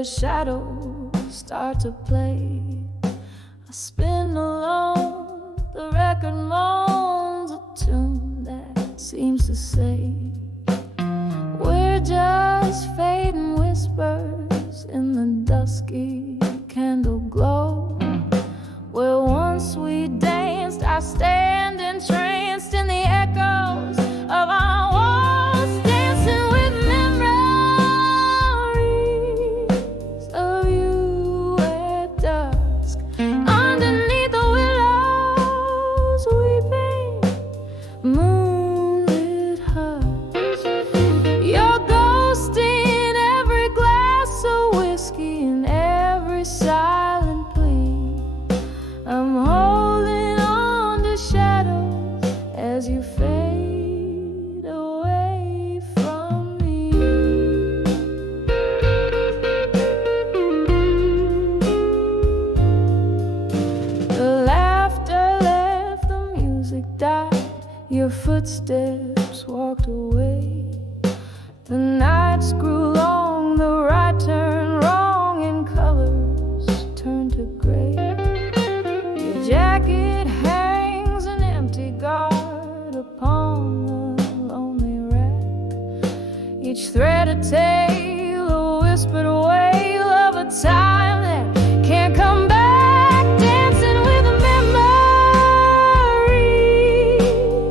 where shadows start to play. I spin alone, the record moans a tune that seems to say, we're just fading whispers in the dusky candle glow. Where once we danced, I stand entranced in the echoes of our walls, dancing with memories of you at dusk. Underneath the willows, weeping, moonlit hush. Your ghost in every glass of whiskey and every silent plea. I'm holding on to shadows as you fade away from me. The laughter left, the music died, your footsteps walked away. The nights grew long, the right turned wrong, and colors turned to gray. Your jacket hangs an empty guard upon the lonely rack. Each thread a tale, a whispered wail of a time that can't come back. Dancing with memories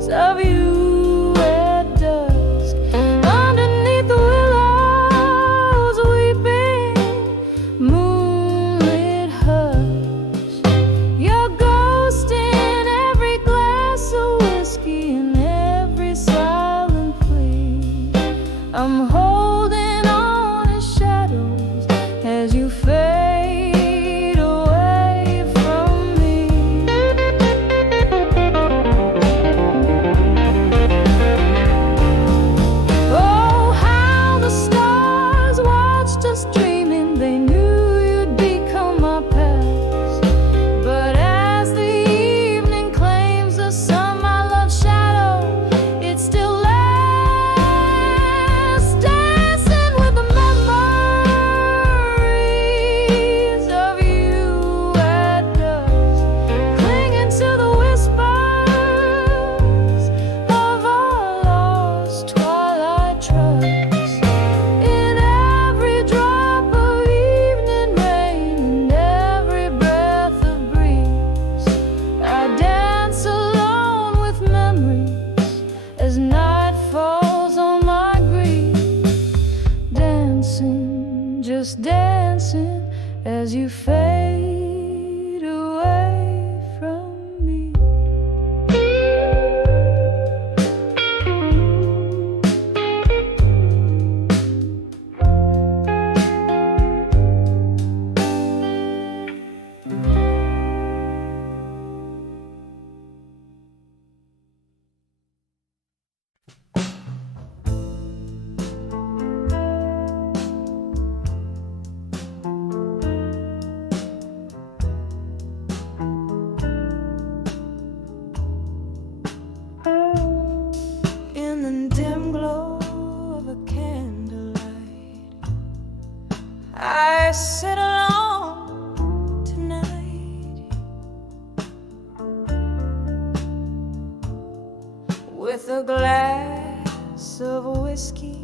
of you at dusk. Underneath the willows, weeping, moonlit hush. Your ghost in every glass of whiskey and every silent plea. I'm holding on to shadows as you fade away from me. Oh, how the stars watched us dreaming. They knew you'd become our past. But as the evening claims the sun, my love's shadow, it still lasts. Dancing with the memories of you at dusk. Clinging to the whispers of our lost twilight trust. In every drop of evening rain and every breath of breeze, I dance alone with memories as night falls on my grief. Dancing, just dancing as you fade away from me. In the dim glow of a candlelight, I sit alone tonight with a glass of whiskey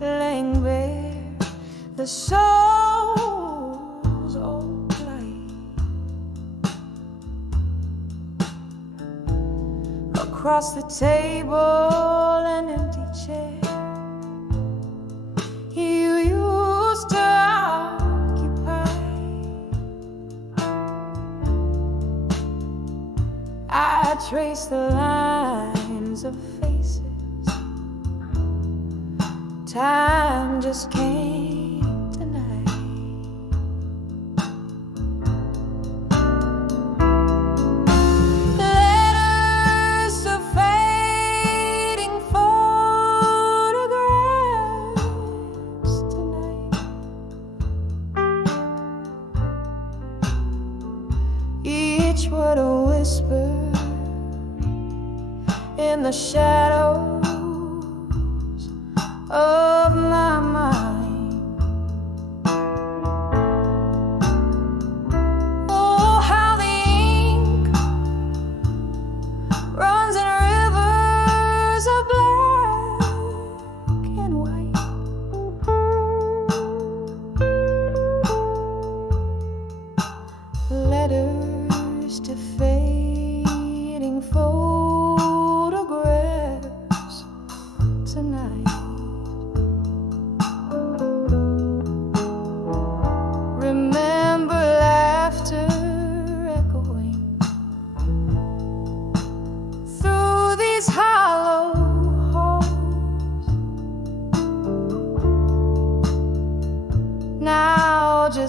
laying bare the soul's old plight. Across the table, an empty chair you used to occupy. I trace the lines of faces time just can't deny. Letters to fading photographs tonight. Each word a whisper in the shadows of my mind.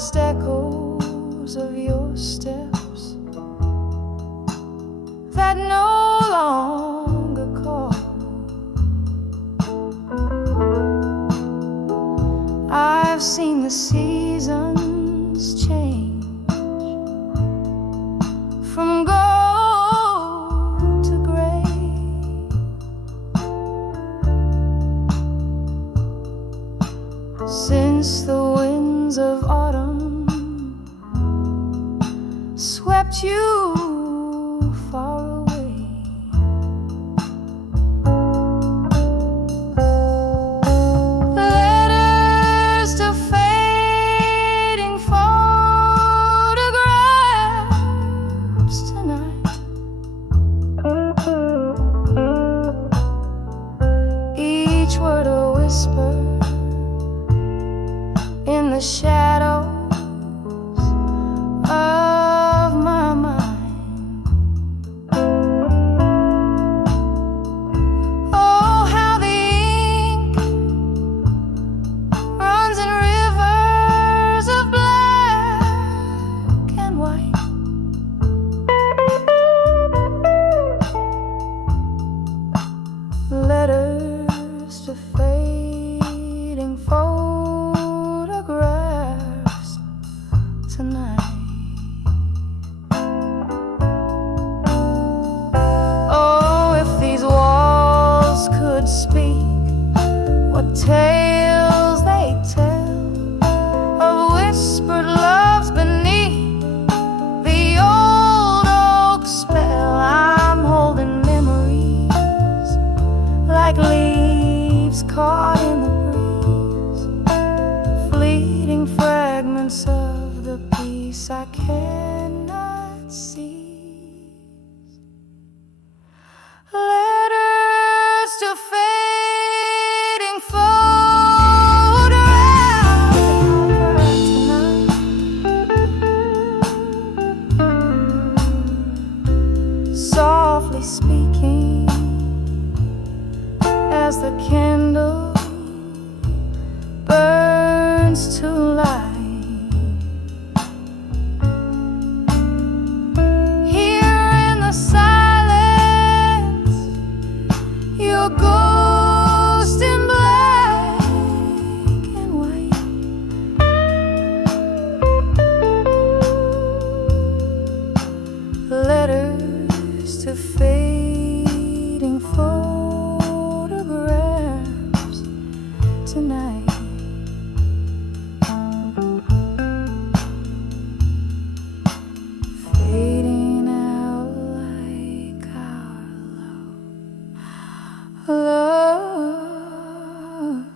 last echoes of your steps that no longer call. I've seen the seasons change from gold to gray. Since the winds of autumn swept you far away, letters to fading photographs tonight. Each word a whisper in the shadows of my mind. Oh, how the ink runs in rivers of black and white. Letters to fading photographs tonight. Oh, if these walls could speak, what tales they tell of whispered loves beneath the old oak spell. I'm holding memories like leaves caught in the breeze, fleeting fragments of the peace I cannot seize. Letters to fading photographs tonight, softly speaking as the candle burns to light. Here in the silence, your ghost in black and white. Letters to fading photographs tonight. Fading out like our love,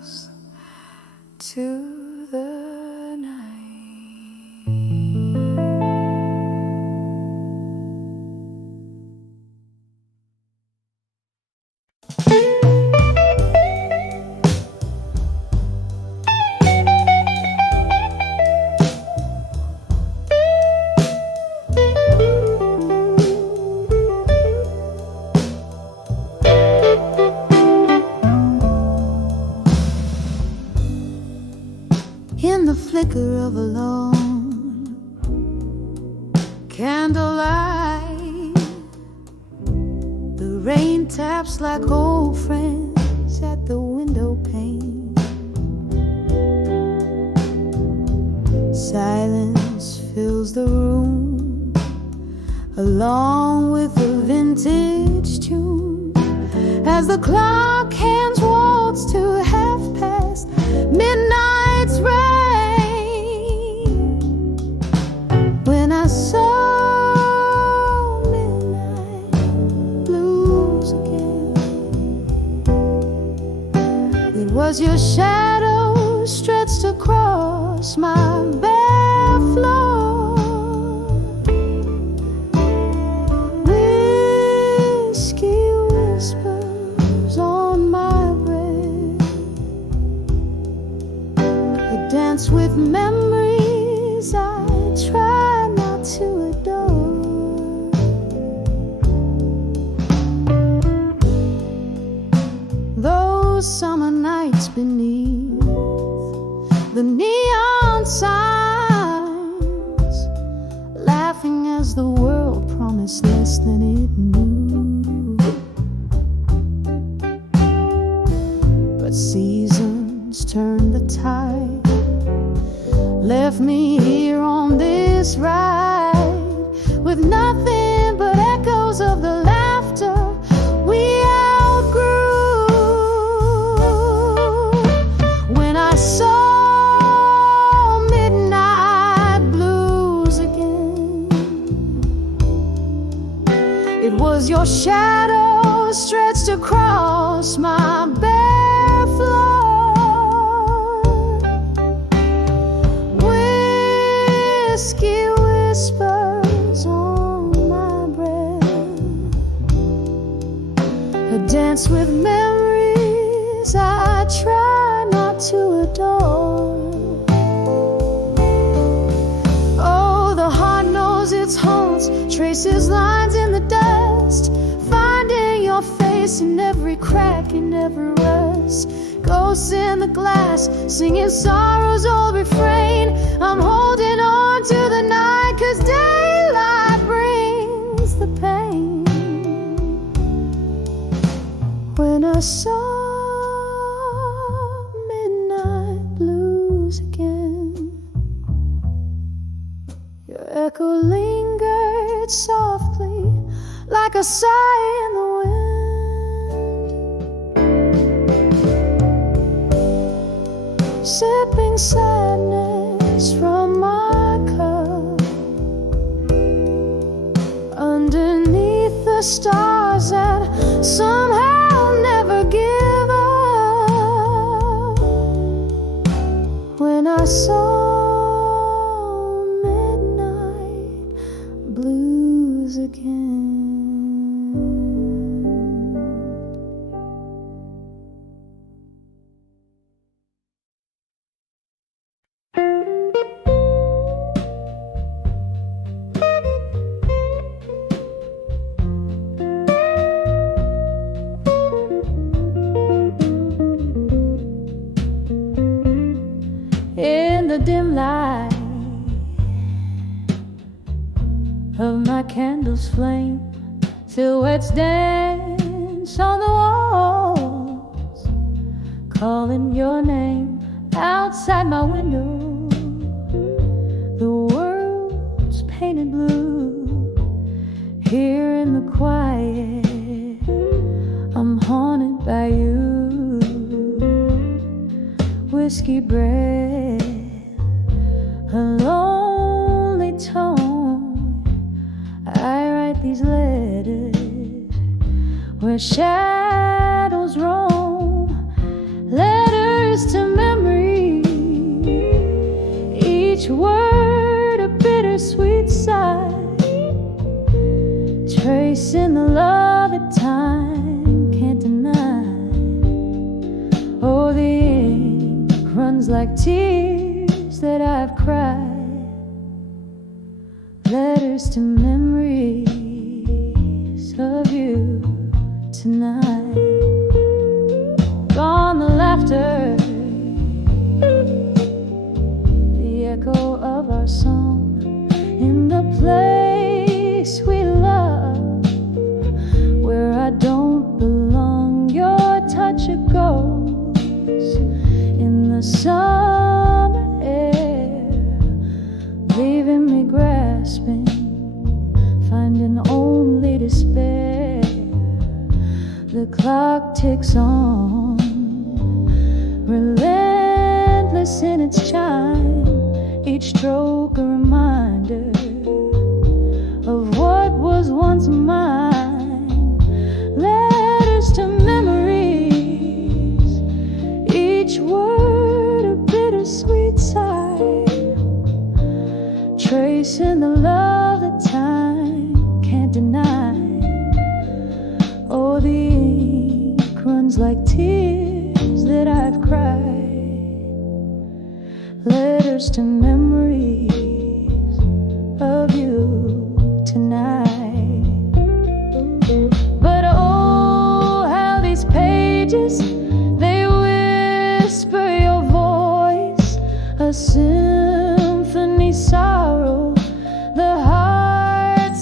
lost to the night. In the flicker of a lone candlelight, the rain taps like old friends at the window pane. Silence fills the room along with a vintage tune as the clock hands waltz to half past midnight's rain. When I saw midnight blues again, it was your shadow stretched across my bare floor. Whiskey whispers on my breath, a dance with memories I try not to adore. Those summer nights beneath the neon sign, the world promised less than it knew. But seasons turned the tide, left me here on this ride with nothing but echoes of the laughter we outgrew. When I saw midnight blues again, it was your shadow stretched across my bare floor. Whiskey whispers on my breath, a dance with memories I try not to adore. Oh, the heart knows its haunts, traces lines in the dust, finding your face in every crack, in every rust. Ghosts in the glass, singing sorrow's old refrain. I'm holding on to the night, 'cause daylight brings the pain. When I saw midnight blues again, your echo lingered softly like a sigh in the wind. Sipping sadness from my cup underneath the stars that somehow never give up. When I saw midnight blues again. In the dim light of my candle's flame, silhouettes dance on the walls, calling your name outside my window. The world's painted blue. Here in the quiet, I'm haunted by you. Whiskey breath, a lonely tone. I write these letters where shadows roam, letters to memory, each word a bittersweet sigh, tracing the love that time can't deny. Oh, the ink runs like tears that I've cried, letters to memories of you tonight. Gone the laughter, the echo of our song, in the place we love, where I don't belong. Your touch a ghost in the summer air, leaving me grasping, finding only despair. The clock ticks on, relentless in its chime, each stroke a reminder of what was once mine. Letters to memories, each word a bittersweet sigh, tracing the love that time can't deny. Oh, the ink runs like tears that I've cried, letters to memories of you tonight. But oh, how these pages, they whisper your voice, a symphony sorrow, the heart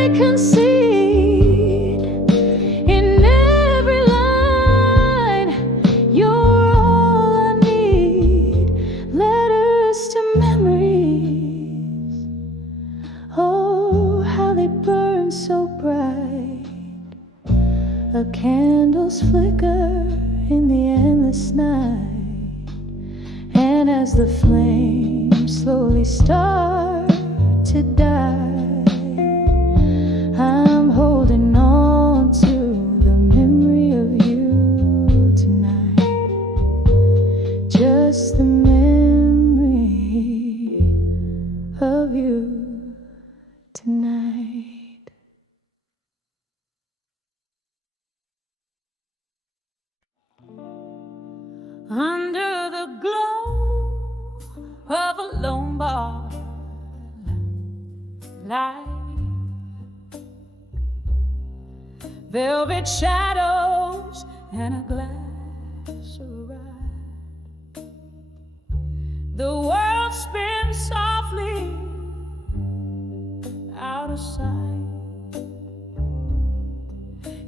take conceit in every line. You're all I need. Letters to memories. Oh, how they burn so bright. A candle's flicker in the endless night, and as the flames slowly start to die, I'm holding on to the memory of you tonight. Just the memory of you tonight. Under the glow of a lone bar light, velvet shadows and a glass of rye, the world spins softly out of sight.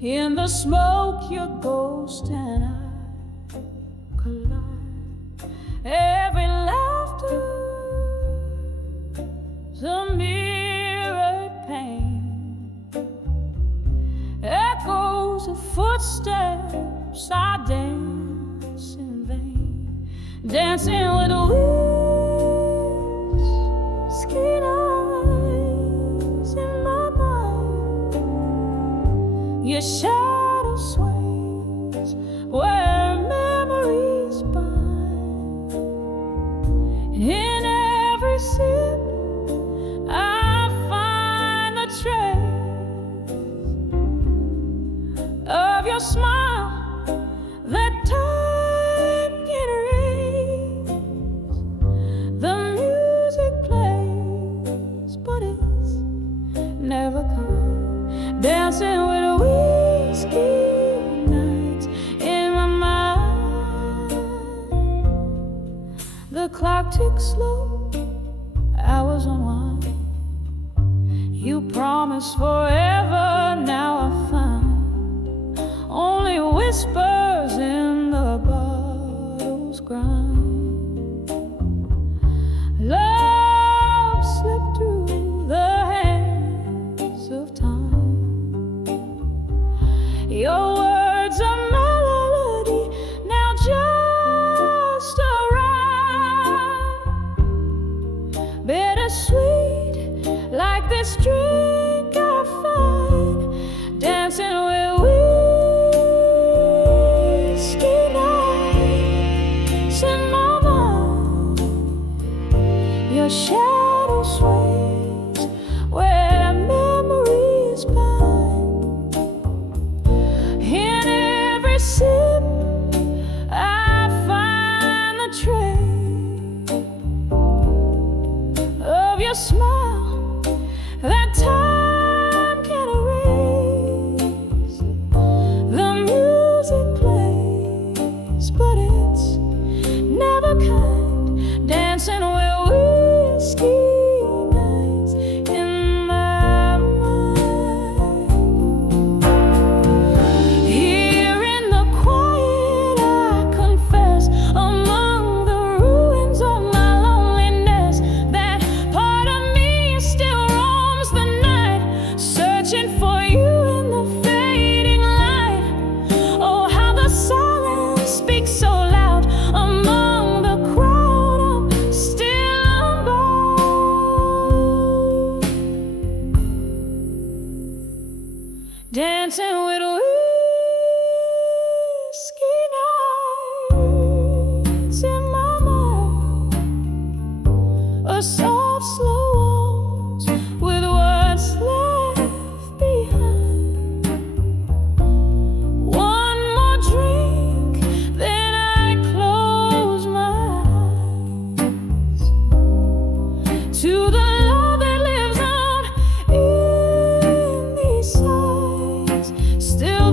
In the smoke, your ghost and I collide. Every laughter is a mirrored pain, echoes of footsteps. I dance in vain, dancing with whiskey eyes in my mind. Your shadow sways where memories bind. In every sip I find the trace of your smile that time can erase. The music plays, but it's never come. Dancing with whiskey nights in my mind. The clock ticks slow, hours unwind. You promised forever, now I find only whispers in the bottle's grind. Love slipped through the hands of time. Your words a melody, now just a rhyme. Bittersweet, like this drink I find. Dancing with whiskey nights in my mind. Your shadow sways where memories bind. In every sip I find the trace of your smile that time can erase. The music plays, but it's never kind. Dancing with whiskey nights in my mind. Here in the quiet, I confess, among the ruins of my loneliness, that part of me still roams the night, searching for you in the fading light. Oh, how the silence speaks so loud among the crowd. I'm still unbound, dancing with whiskey nights in my mind. A soft, slow waltz with what's left behind. One more drink, then I close my eyes to the love that lives on in these sighs. Still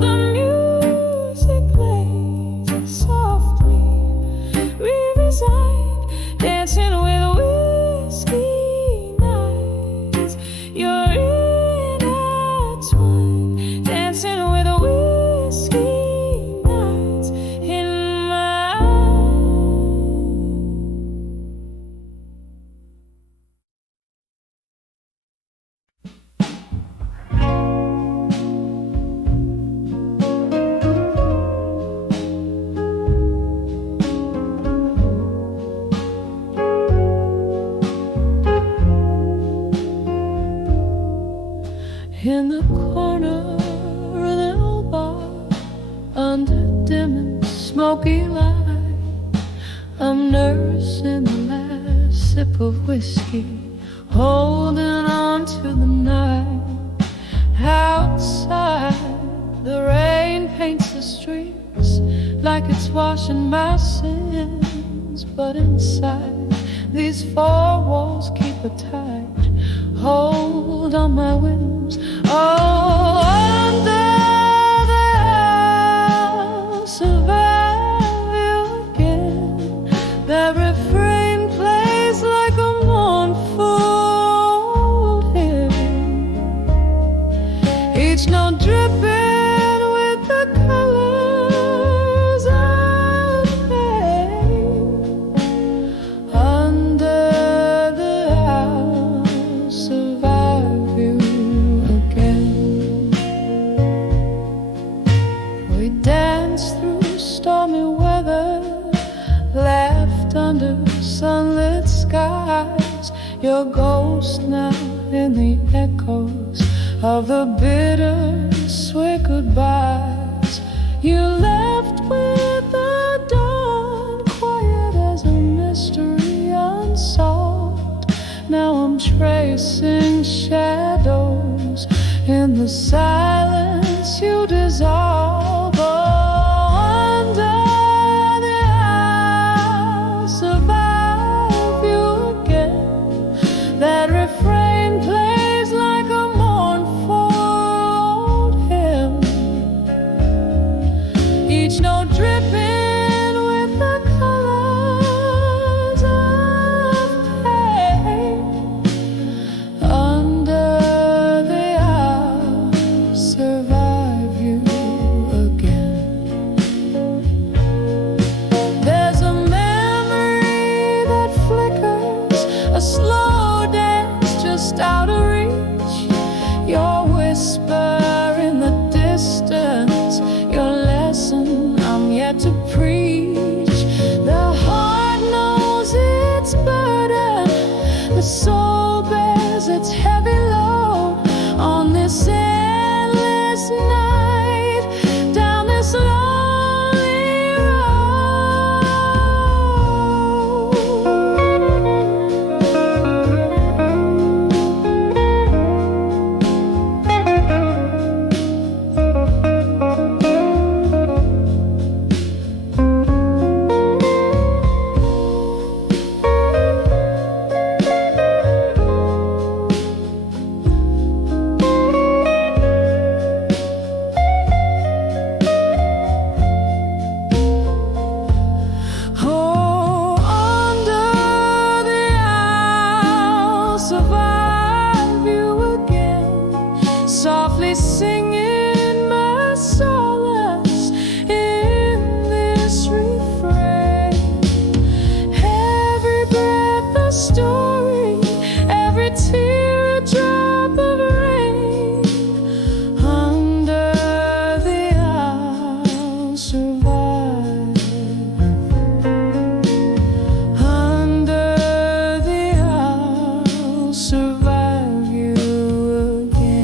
in the corner of the old bar, under dim and smoky light. I'm nursing the last sip of whiskey, holding on to the night. Outside, the rain paints the streets like it's washing my sins, but inside, these four walls keep a tight hold on my whims. Oh, under the I'll survive you again. That refrain plays like a mournful hymn, each note dripping with the colors of pain. Under the I'll survive you again. We danced through stormy weather, laughed under sunlit skies. Your ghost now in the echoes of the bittersweet goodbyes. You left with the dawn, quiet as a mystery unsolved. Now I'm tracing shadows in the silence you dissolve. Oh, under the I'll survive you again. That refrain plays like a mournful hymn, each note dripping with the colors of pain. Under the I'll survive you again. There's a memory that flickers, a slow dance just out of reach. Your whisper in the distance, your lesson I'm yet to preach. The heart knows its burden, the soul bears its heavy load on this endless night, down this lonely road. Oh, under the I'll survive you again, softly singing my solace in this refrain. Every breath a story, every tear a drop of rain. Under the I'll survive. Under the I'll survive you again.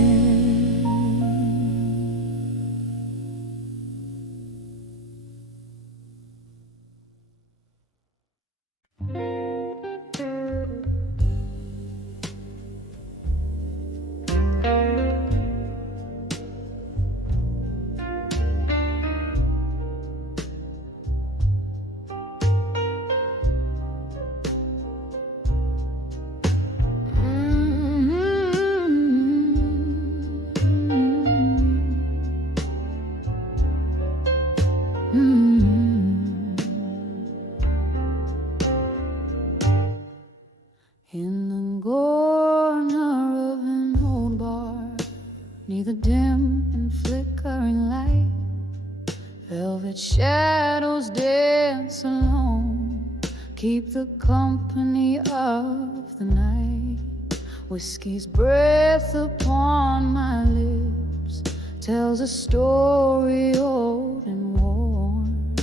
In the corner of an old bar, near the dim and flickering light, velvet shadows dance alone, keep the company of the night. Whiskey's breath upon my lips tells a story old and worn,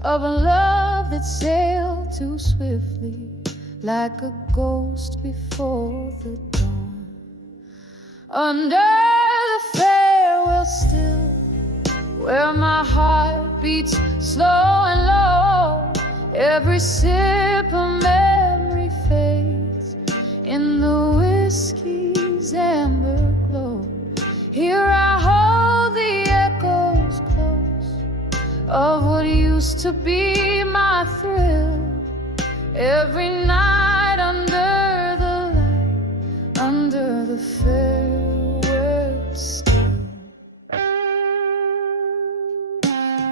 of a love that sailed too swiftly, like a ghost before the dawn. Under well still, where my heart beats slow and low. Every sip of memory fades in the whiskey's amber glow. Here I hold the echoes close of what used to be my thrill. Every night under the light, under the farewell still,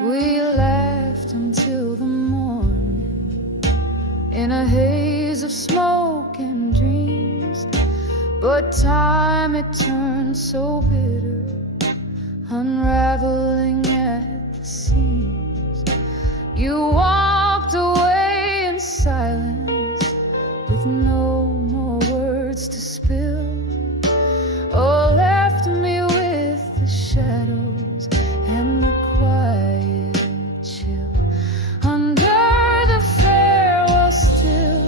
we laughed until the morning in a haze of smoke and dreams. But time, it turned so bitter, unraveling at the seams. You walked away in silence, with no more words to spill. Oh, left me with the shadows and the quiet chill. Under the farewell still,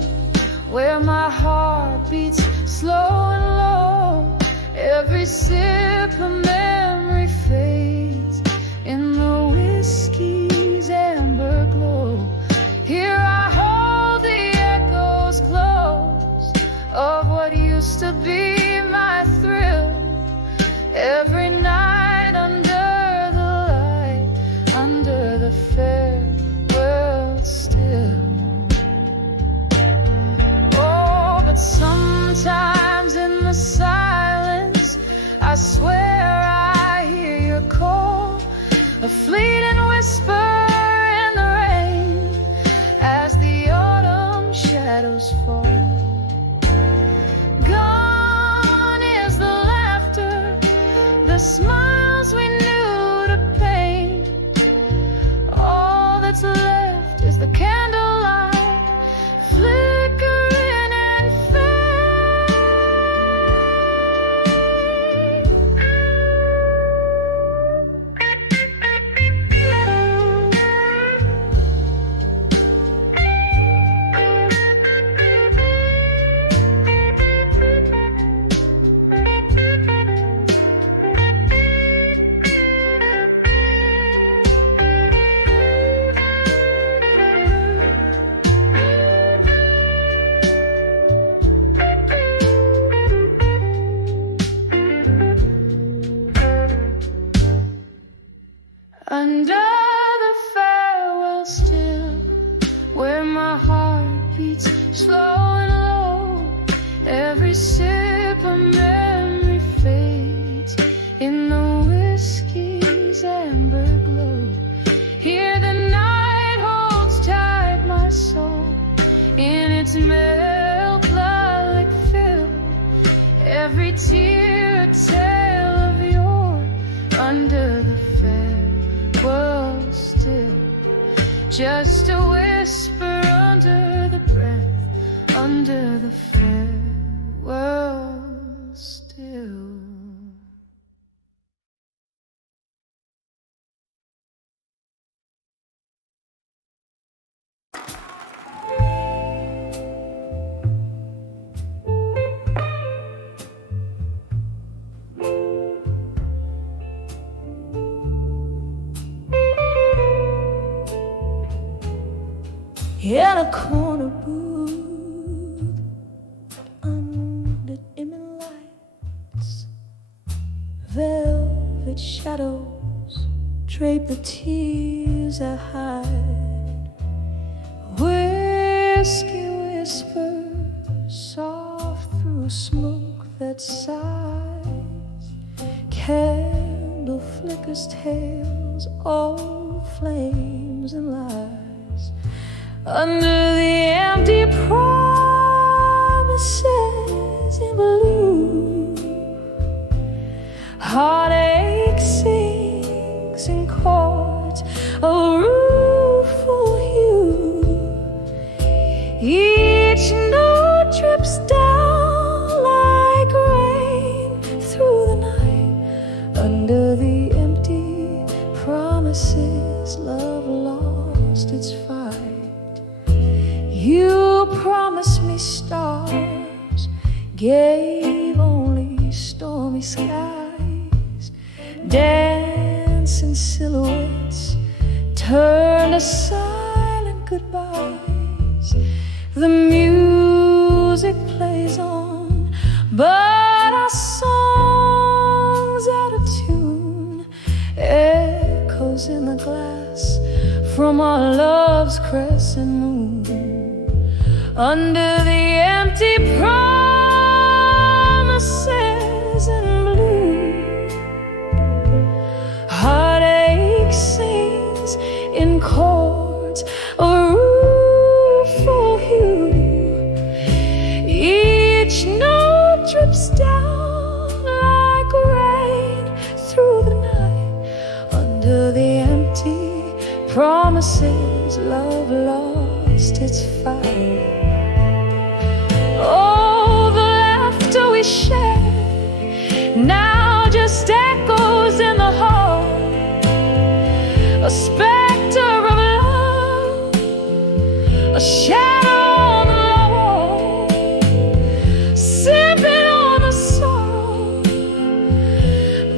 where my heart beats slow and low. Every sip of memory fades in the whiskey's amber glow. Here I hold the echoes close of what used to be my thrill. Every night under the light, under the farewell still. Oh, but sometimes in the silence, I swear I hear your call, a fleeting whisper in the rain as the autumn shadows fall. Gone is the laughter, the smiles we knew to paint. All that's left is the candlelight, flickering and under the farewell still, where my heart beats slow and low. Every sip of memory fades in the whiskey's amber glow. Here the night holds tight my soul in its milk-like fill. Every tear a tale of yore, under the farewell still. Just a whisper under the breath, under the farewell still. In a corner booth, under dim lights, velvet shadows drape the tears I hide. Whiskey whispers soft through smoke that sighs. Candle flickers tales, all flames and lies. Under the empty promises in blue, heartache sings in chords of rueful hue. Each note drips down like rain through the night. Under the empty promises, love lost its fight. You promised me stars, gave only stormy skies. dancing silhouettes turn to silent goodbyes. The music plays on, but our song's out of tune. Echoes in the glass from our love's crescent moon. Under the empty promises in blue, heartache sings in chords of rueful hue. Each note drips down like rain through the night. Under the empty promises, love lost its fight. Oh, the laughter we shared now just echoes in the hall. A specter of love, a shadow on the wall, sipping on the sorrow,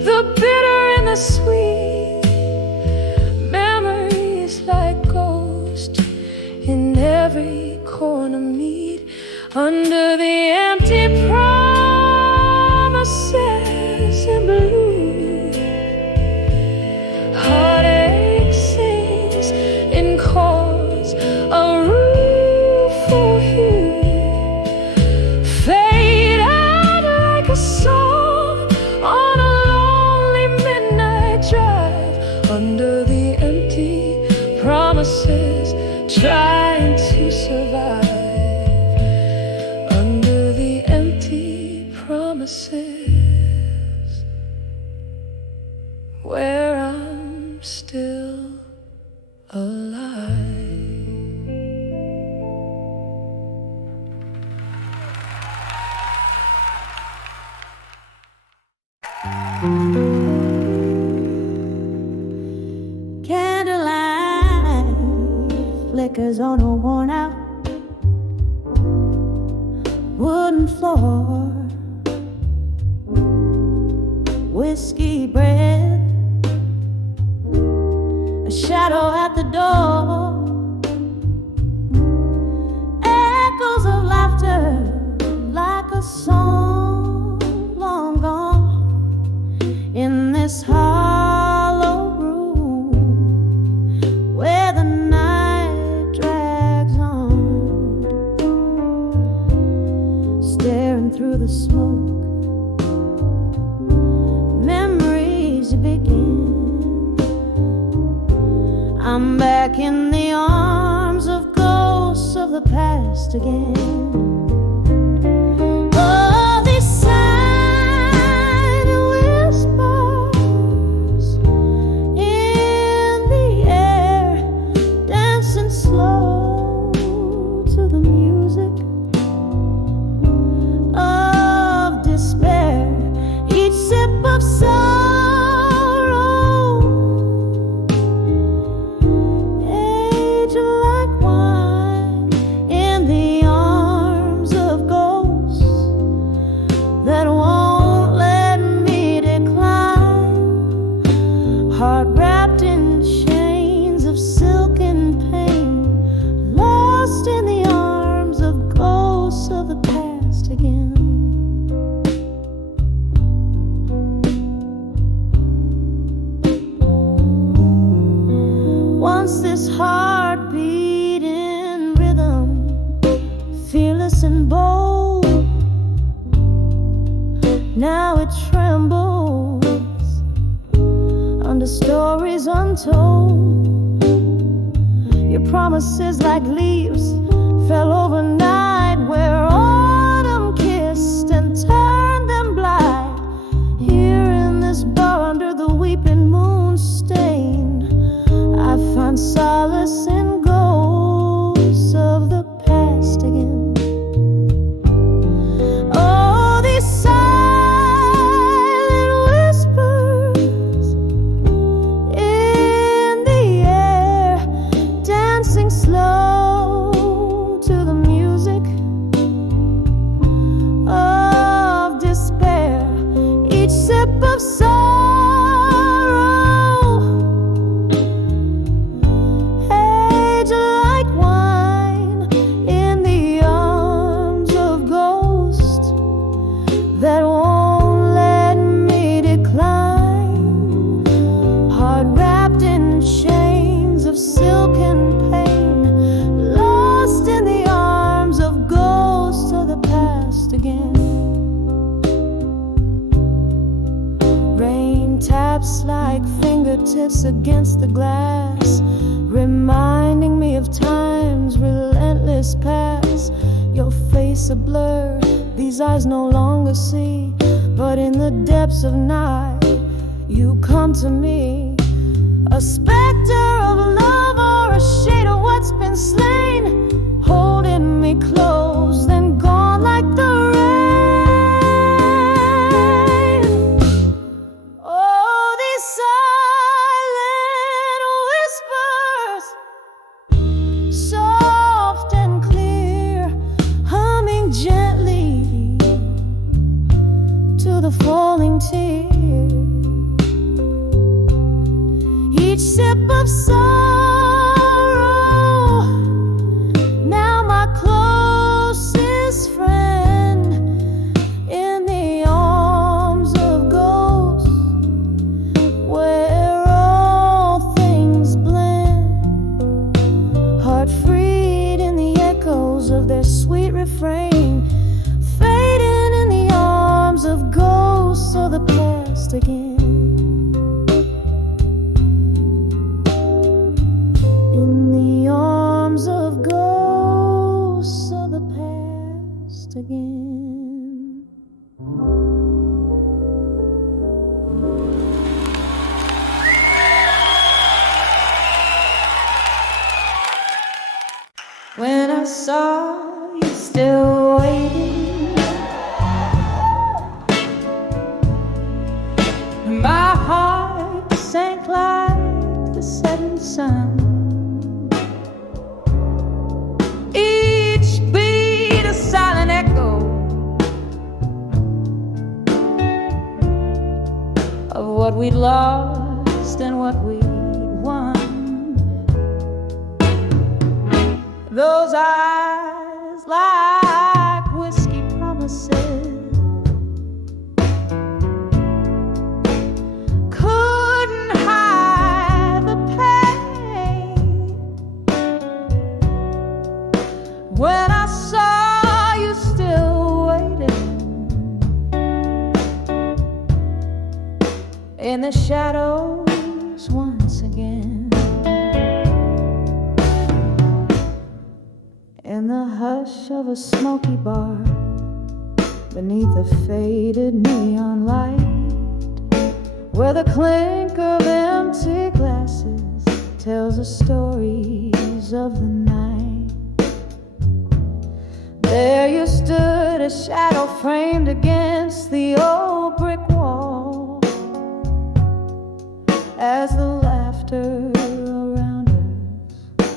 the bitter and the sweet. Memories like ghosts in every corner meet. Under the empty promises in blue, heartache sings in chords of rueful hue. Fade out like a song on a lonely midnight drive. Under the empty promises, trying to survive. Promises where I'm still alive. Candlelight flickers on a worn out wooden floor. Whiskey bread, a shadow at the door, echoes of laughter like a song long gone in this hollow room where the night drags on, staring through the smoke. Memories begin. I'm back in the arms of ghosts of the past again. Oh, these silent whispers in the air, dancing slow to the music of despair. Each sip of sorrow, age like wine in the arms of ghosts that won't let me decline. Heart wrapped in chains of silken pain, lost in the arms of ghosts of the past again. Once this heart beat in rhythm, fearless and bold. Now it trembles under stories untold. Your promises like leaves fell overnight where autumn kissed and turned them blind. Here in this bar under the weeping moon stain, I find solace in ghosts of the past again. Oh, these silent whispers in the air, dancing slow to the music taps like fingertips against the glass, reminding me of time's relentless past. Your face a blur, these eyes no longer see, but in the depths of night you come to me, a specter of love or a shade of what's been slain, holding me close, then gone like the rain. Oh, these silent whispers, soft and clear, humming gently to the falling tears. Each sip of sorrow, now my closest friend, in the arms of ghosts, where all things blend, heart freed in the echoes of their sweet refrain, fading in the arms of ghosts of the past again. Again. When I saw you still waiting, my heart sank like the setting sun. What we'd lost and what we'd won. Those eyes like whiskey promises, couldn't hide the pain. When I saw you still waiting in the shadows once again, in the hush of a smoky bar, beneath a faded neon light, where the clink of empty glasses tells the stories of the night. There you stood, a shadow framed against the old brick wall, as the laughter around us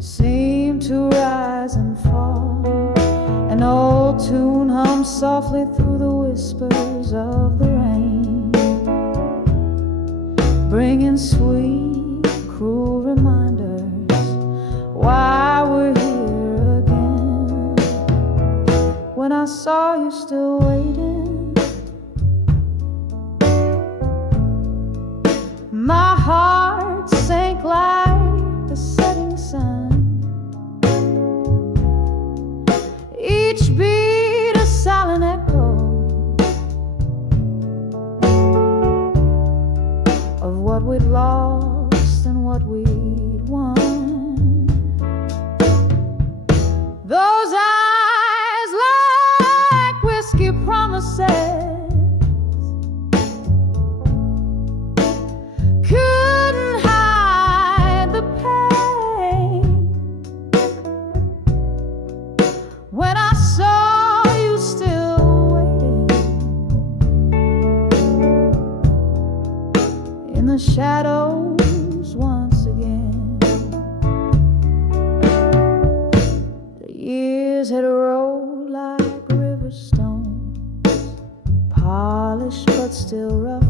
seemed to rise and fall. An old tune hummed softly through the whispers of the rain, bringing sweet, cruel reminders why we're here again. When I saw you still waiting, my heart sank like the setting sun. Each beat a silent echo of what we'd lost and what we'd won. Those eyes like whiskey promises, couldn't hide the pain. When I saw you still waiting in the shadows once again, the years had rolled like river stones, polished but still rough.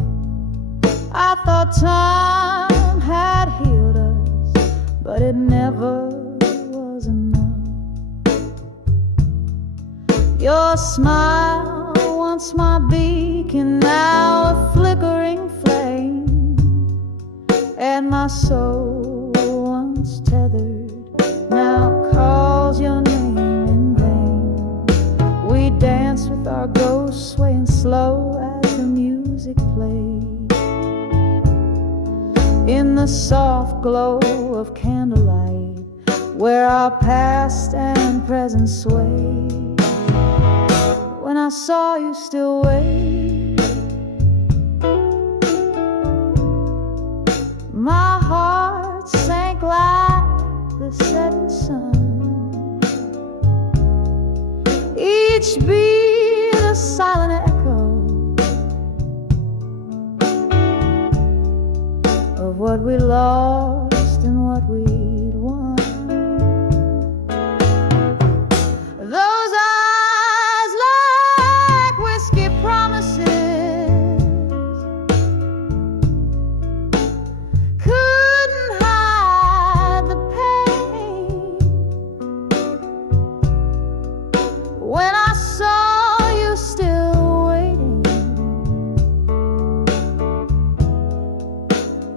I thought time had healed us, but it never was enough. Your smile, once my beacon, now a flickering flame, and my soul, once tethered, now calls your name in vain. We dance with our ghosts swaying slow as the music played. in the soft glow of candlelight, where our past and present sway. When I saw you still waiting, my heart sank like the setting sun. Each beat a silent echo of what we lost and what we'd won. Those eyes like whiskey promises couldn't hide the pain. When I saw you still waiting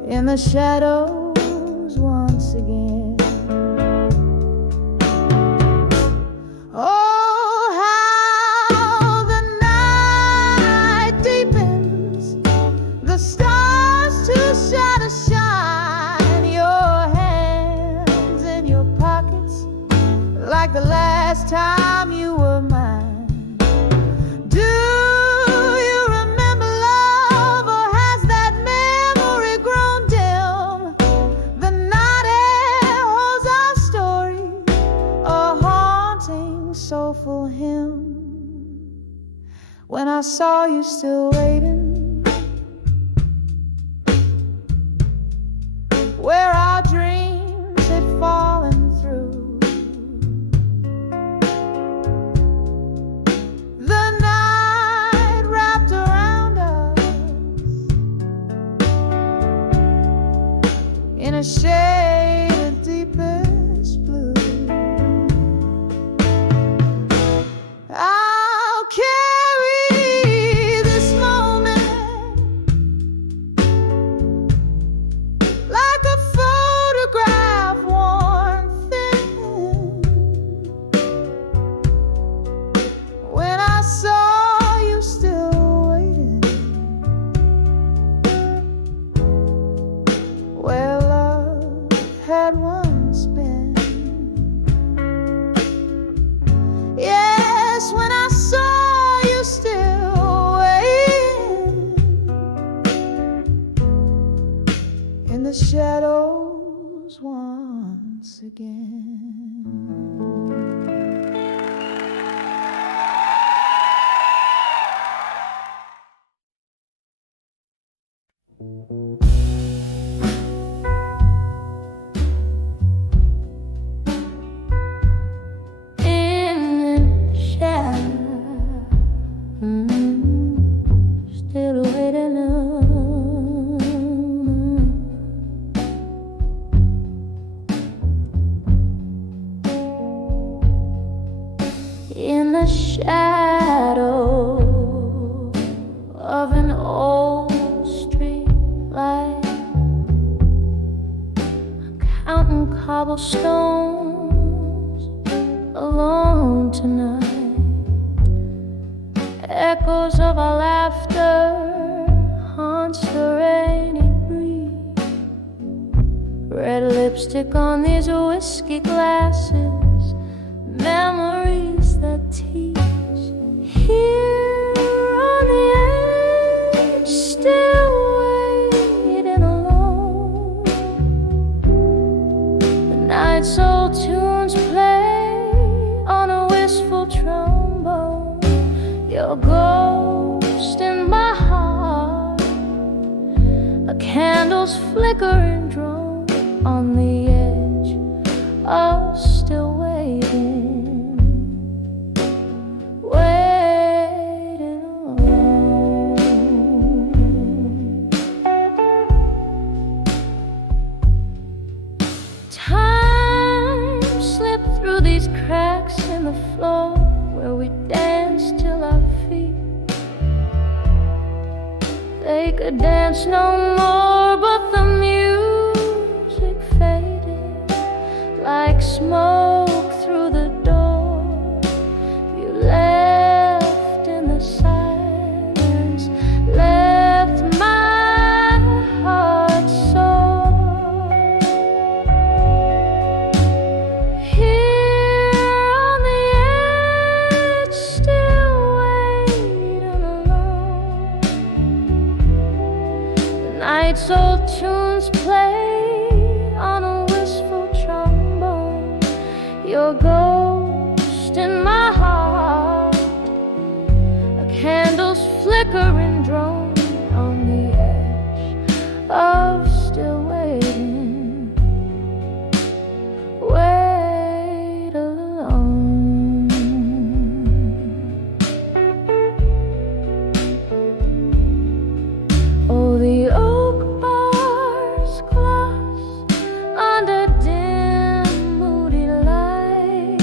in the shadows once again. Oh, how the night deepens, the stars too shy to shine. Your hands in your pockets like the last time you were mine. Do you remember love, or has that memory grown dim? The night air holds our story, a haunting, soulful hymn. When I saw you still waiting, where our dreams had fallen through, the night wrapped around us in a shade of deepest blue. I'll carry this moment like a photograph worn thin. When I saw you still waiting, where love had once been. Yes, when I saw you still waiting in the shadows once again. In the shadow, still waiting in the shadow of an old street light, counting cobblestones alone tonight. Echoes of our laughter haunts the rainy breeze. Red lipstick on these whiskey glasses, memories that teach. Here on the edge, still waiting alone. The night soul tunes play on a wistful trombone. Your ghost in my heart, a candle's flickering drone on the edge of still waiting, waiting alone. Time slipped through these cracks in the floor where we danced till our feet. They could dance no more, but the music faded like smoke through the door. You left in the silence, left my heart sore. night's old tunes play on a wistful trombone. Your ghost in my heart, a candle's flickering drone on the edge of still waiting. Wait alone. Oh, the oak bars gloss under dim, moody light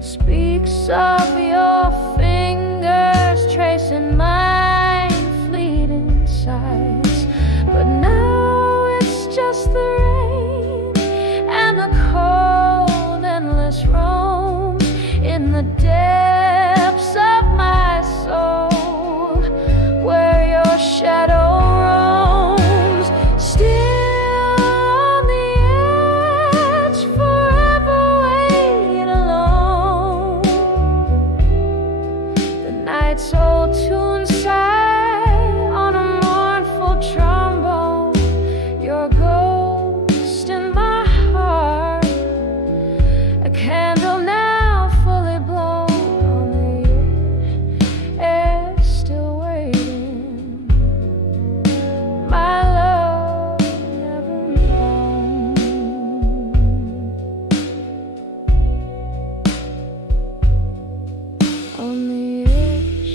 speaks of your fingers tracing mine fleeting sights. But now it's just the rain and the cold endless roam in the depths of my soul, where your shadow roams, still on the edge, forever wait alone. The night's old tune sigh on a mournful trombone. Your ghost in my heart, a candle now fully blown on the air, still waiting. My love never known. On the edge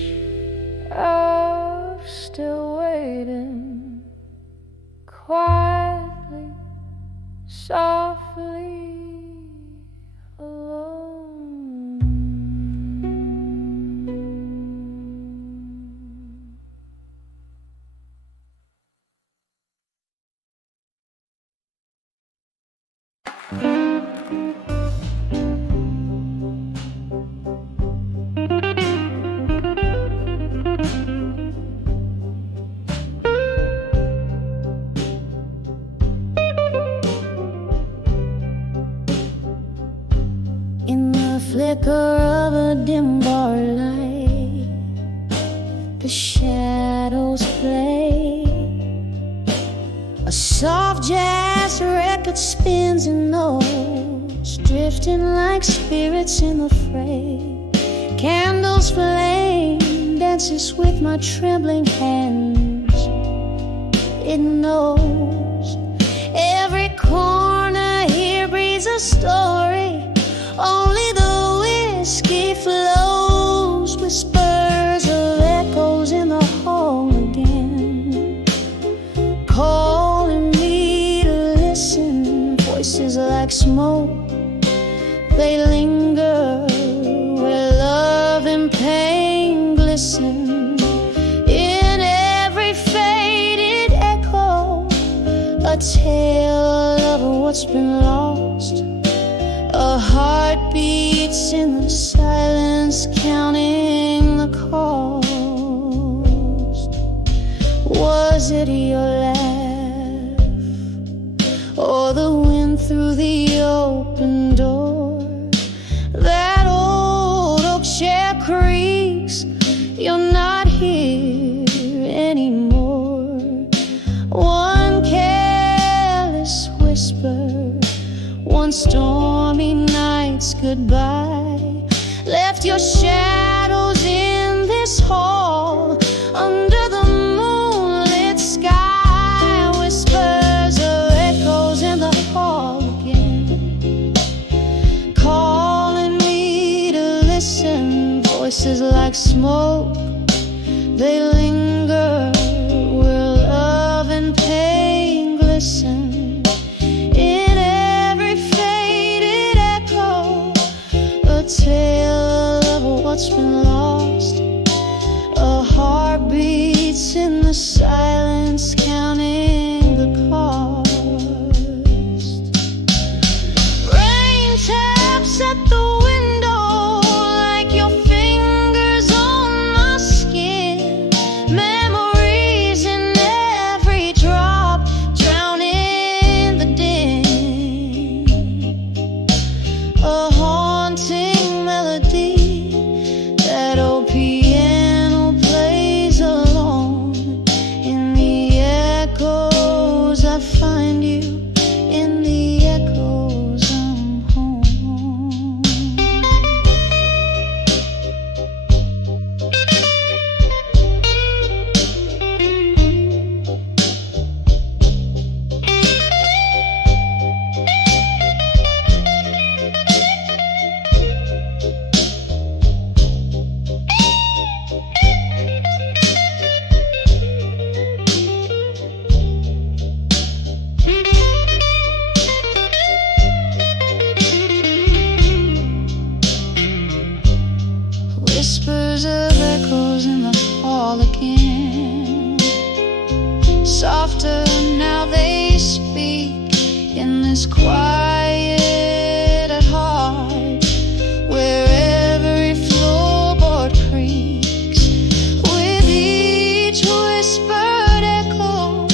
of still waiting, quietly, softly alone. In the flicker of a dim bar light, the shadows play. A soft jazz record spins in notes, drifting like spirits in the fray. Candles flame, dances with my trembling hands. It knows every corner here breathes a story. Only the whiskey flows, whispers of echoes in the hall again, calling me to listen. Voices like smoke, they linger where love and pain glisten. In every faded echo, a tale of what's been lost. A heart beats in the silence, counting the cost. Was it your laugh, or the wind through the open door? That old oak chair creaks, you're not here anymore. One careless whisper, one stormy night's goodbye, left your shadows in this hall under the moonlit sky. Whispers of echoes in the hall again, calling me to listen. Voices like smoke, they linger where love and pain glisten. In every faded echo, a tale of what's been lost. softer now they speak in this quiet at heart, where every floorboard creaks with each whispered echo,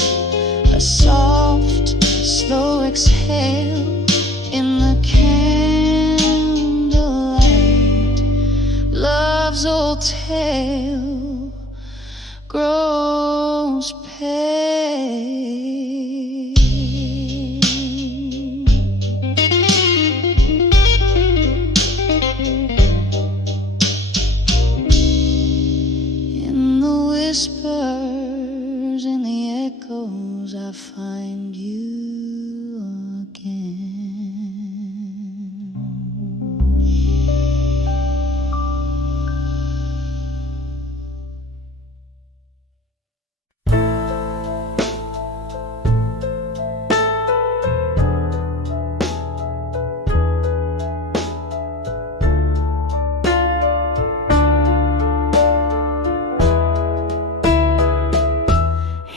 a soft, slow exhale in the candlelight. Love's old tale grows pale. In the whispers, in the echoes, I find you again.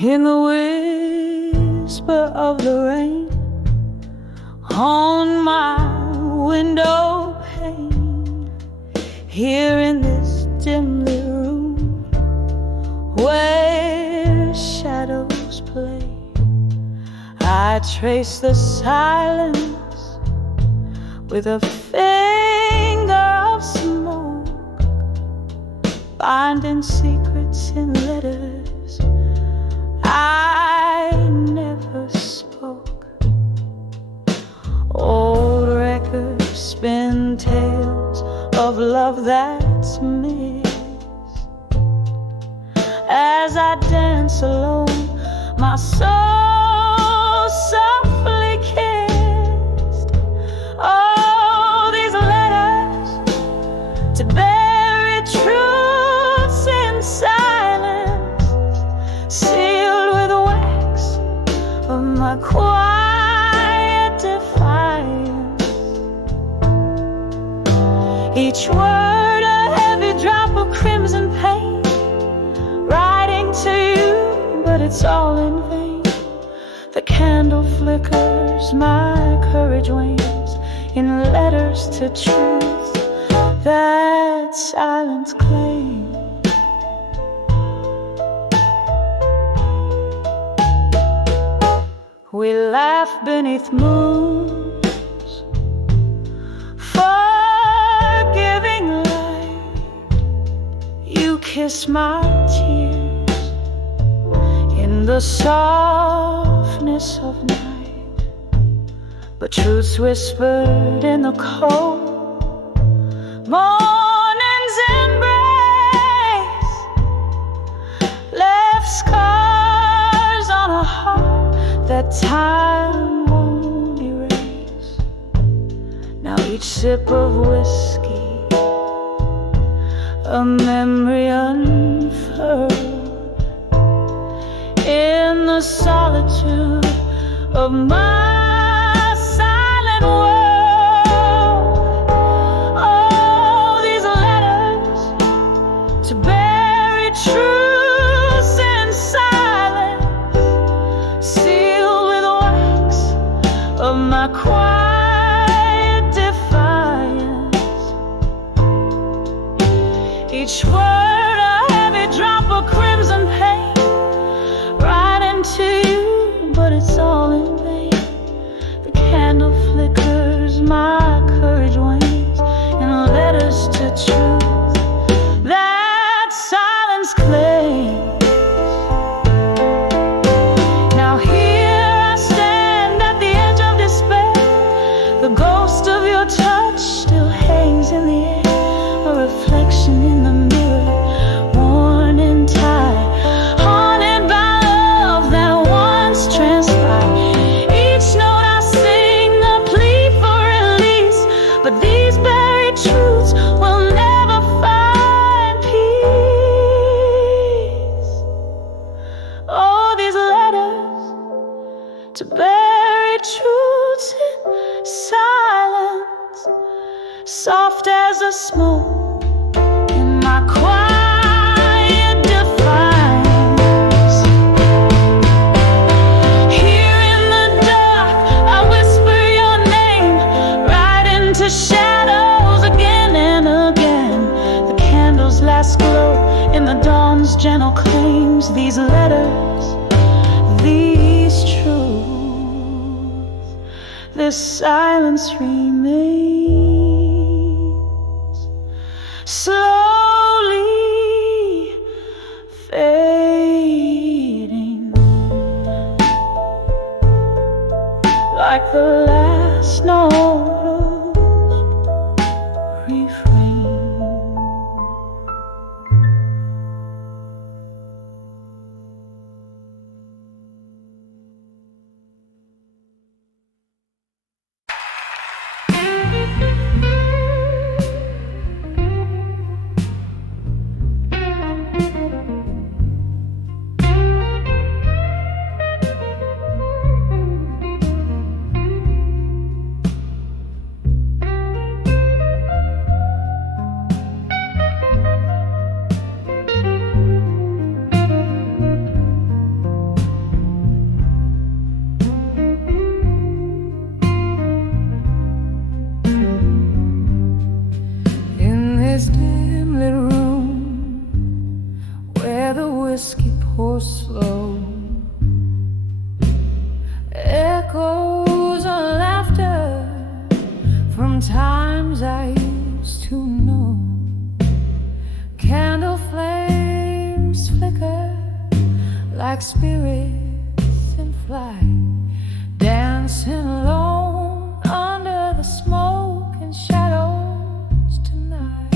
In the whisper of the rain on my window pane, here in this dim lit room where shadows play, I trace the silence with a finger of smoke, finding secrets in letters I never spoke. Old records spin tales of love that's missed. As I dance alone, my soul softly kissed. Oh, these letters to bury truths in silence, sealed with wax of my quiet defiance. Each word a heavy drop of crimson pain, writing to you, but it's all in vain. The candle flickers, my courage wanes, in letters to truth that silence claims. We laugh beneath moons, forgiving light. You kiss my tears in the softness of night, but truth's whispered in the cold morning's embrace, left scars on a heart that time won't erase. Now each sip of whiskey, a memory unfurled in the solitude of my silent world. Oh, these letters to bury truths in silence, sealed with wax of my quiet defiance. Each word a heavy drop of crimson pain, writing to you, but it's all in vain. The candle flickers, my courage wanes, in letters to truth that silence claims. Now here I stand at the edge of despair. The ghost of your touch still hangs in the air, a reflection in the mirror, worn and tired, haunted by love that once transpired. Each note I sing a plea for release, but these buried truths will never find peace. Oh, these letters to bury truths in silence, soft as a smoke in my quiet defiance. the silence remains, slowly fading, like the last note of refrain. Slow echoes of laughter from times I used to know. Candle flames flicker like spirits in flight, dancing alone under the smoke and shadows tonight.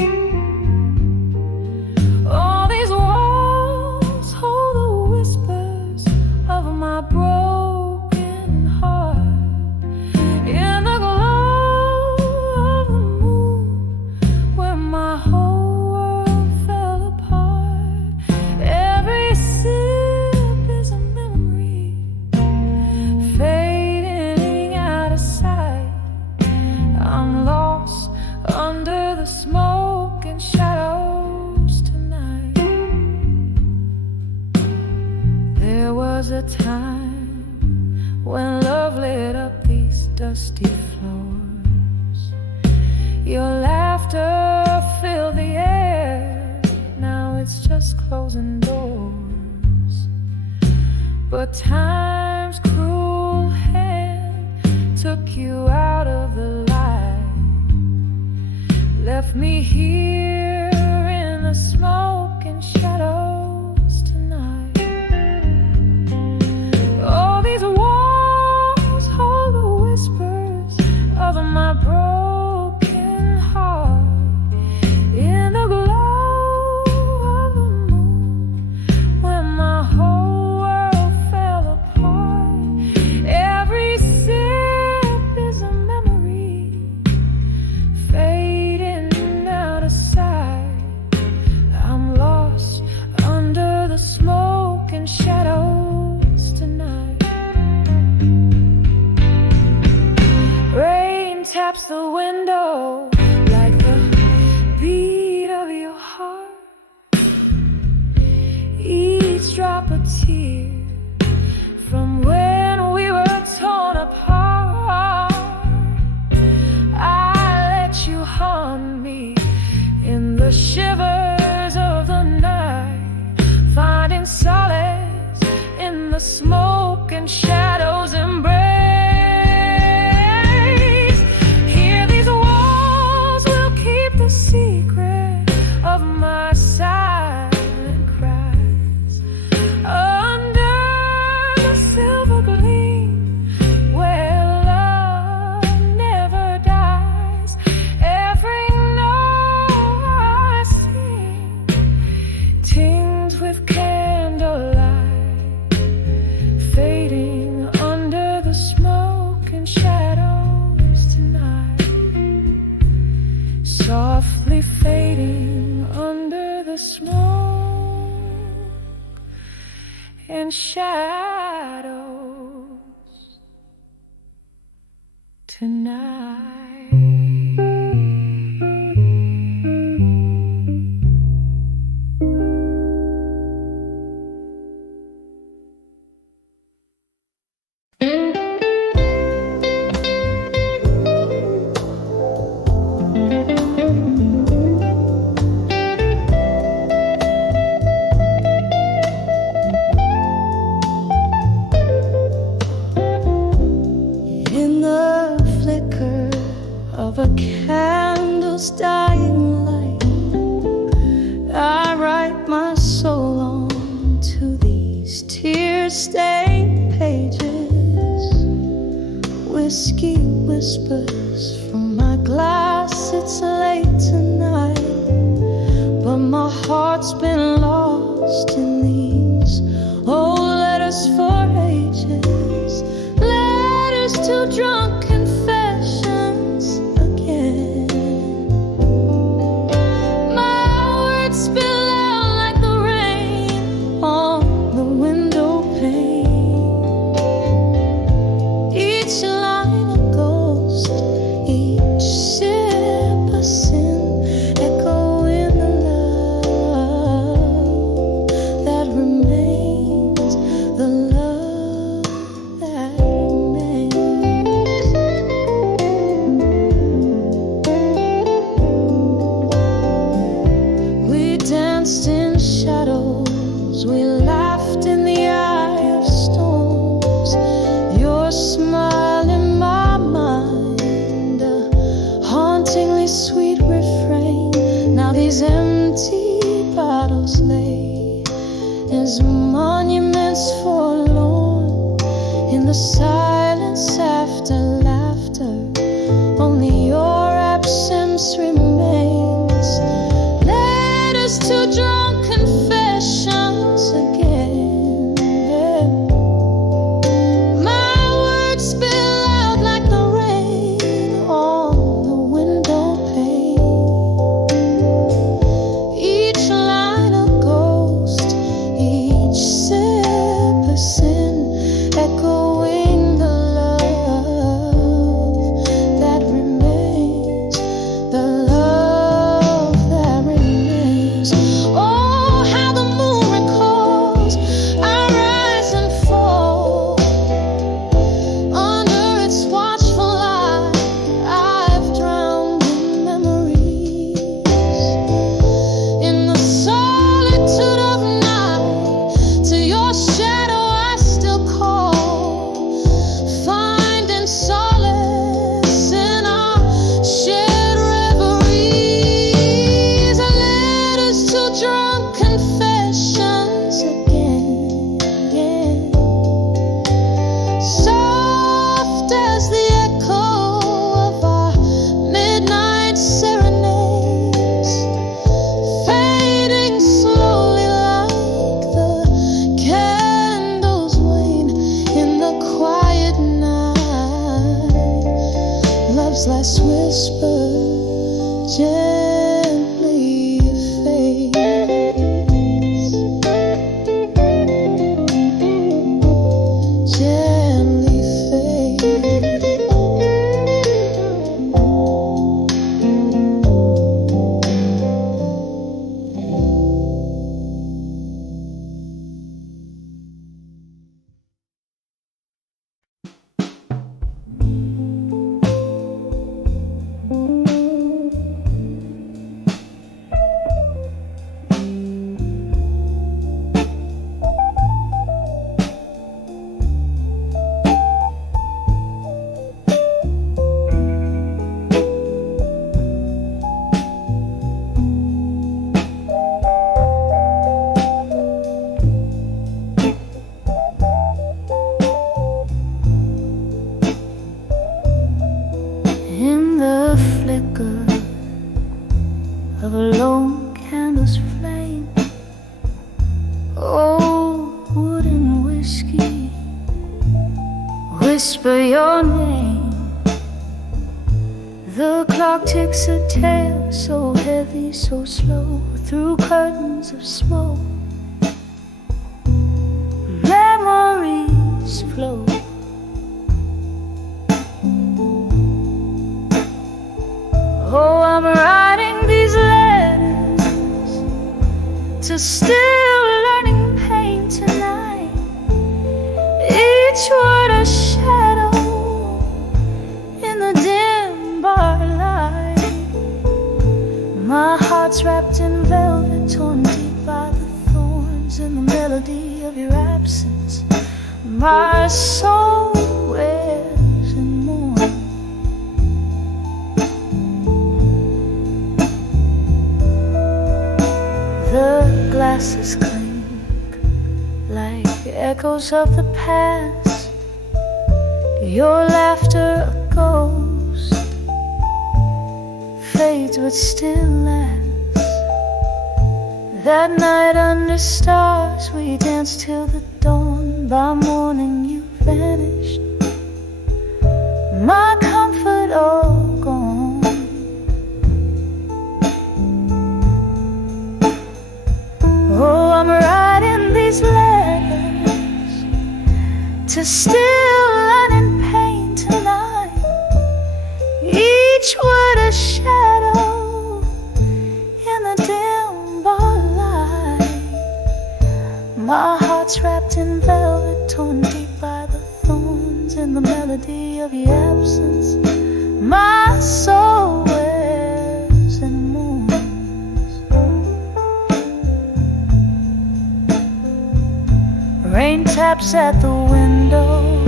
All these walls hold the whispers of my broken heart. In the glow of the moon, where my whole world fell apart, every sip is a memory fading out of sight. I'm lost under the smoke and shadows tonight. There was a time when love lit up these dusty floors. Your laughter filled the air, now it's just closing doors. But time's cruel hand took you out of the light, left me here in the smoke and shadows tonight. All these walls hold the whispers of my broken heart. In the glow of the moon, when my whole world fell apart, every sip is a memory fading out of sight. I'm lost under the smoke and shadows tonight. Rain taps the window like the beat of your heart. Each drop a tear from when we were torn apart. I let you haunt me in the shivers of the night, finding solace in the smoke and shadows embrace. Here these walls will keep the secret of my silent cries. Under the silver gleam where love never dies, every note I sing tinged with candlelight, fading under the smoke and shadows tonight. Softly fading under the smoke and shadows tonight. In the whiskey whispers from my glass. It's late tonight, but my heart's been lost in these old letters for ages. Letters to drunk confessions again. My words spill out like the rain on the window pane. Each line a ghost, each sip a sin, echoing the love that remains, the love that remains. We danced in shadows, we laughed in the eye of storms. Your smile in my mind, a hauntingly sweet refrain. Now these empty bottles lay as monuments forlorn in the silence after laughter. Only your absence remains. Letters to drunk confessions again. Yeah. My words spill out like the rain on the window pane. Each line a ghost, each sip a sin, echoing the love that remains, the love that remains. Oh, how the moon recalls our rise and fall. Under its watchful eye, I've drowned in memories. In the solitude of night, to your shadow I still call, finding solace in our shared reveries. Letters to drunk confessions again. Soft as the echo of our midnight serenades, fading slowly like the candles wane in the quiet night. Love's last whisper gently fades, gently fades. In the flicker of a lone candle's flame, old wooden whiskey, whisper your name. The clock ticks a tale so heavy, so slow, through curtains of smoke. Memories flow. Oh, I'm writing these letters to still learning pain tonight. Each word a shadow in the dim bar light. My heart's wrapped in velvet, torn deep by the thorns in the melody of your absence. My soul wears and mourns. The glasses clink like echoes of the past. Your laughter after a ghost fades but still lasts. That night under stars we danced till the dawn. By morning you vanished, my comfort all gone. Oh, I'm writing these letters to still learn in pain tonight. Each word a shadow in the dim bar light. My heart's wrapped in velvet, torn deep by the thorns in the melody of your absence. My soul wears and mourns. Rain taps at the window,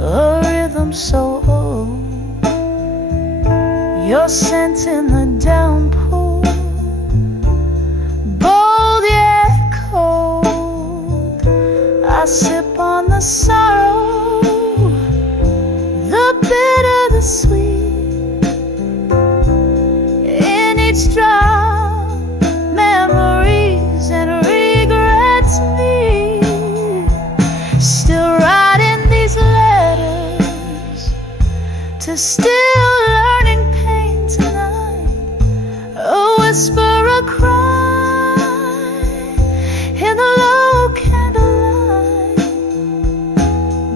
a rhythm so old. Your scent in the downpour, bold yet cold. I sip on the sorrow, the bitter, the sweet. In each drop, memories and regrets meet. Still writing these letters to still learning pain tonight. A whisper, a cry in the low candlelight.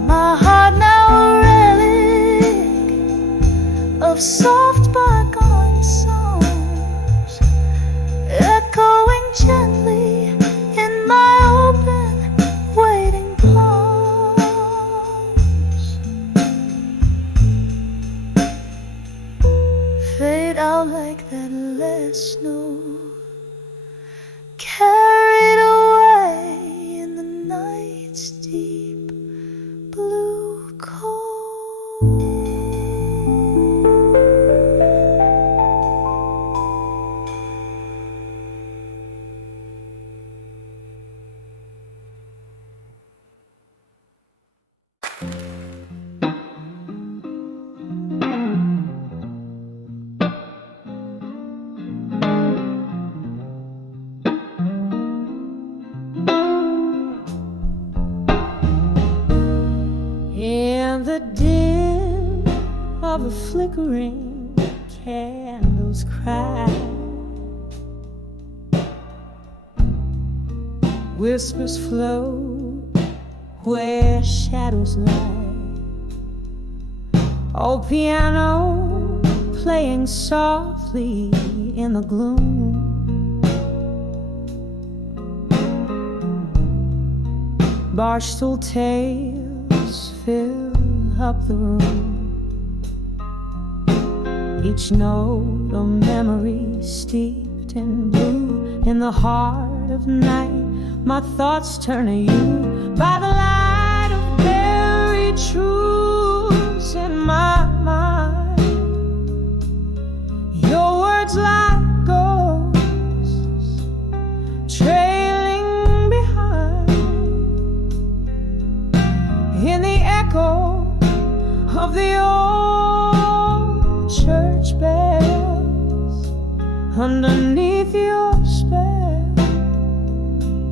My heart now a relic of soft bygone songs, echoing gently in my open waiting palms. Fade out like that last snow, carried away in the night's deep blue cold. In the dim of a flickering candle's cry, whispers float where shadows lie. Oh, piano playing softly in the gloom. Barstool tales fill up the room. Each note a memory steeped in blue. In the heart of night, my thoughts turn to you. By the light of buried truths in my mind, your words like ghosts trailing behind. In the echo of the old church bells, underneath your spell,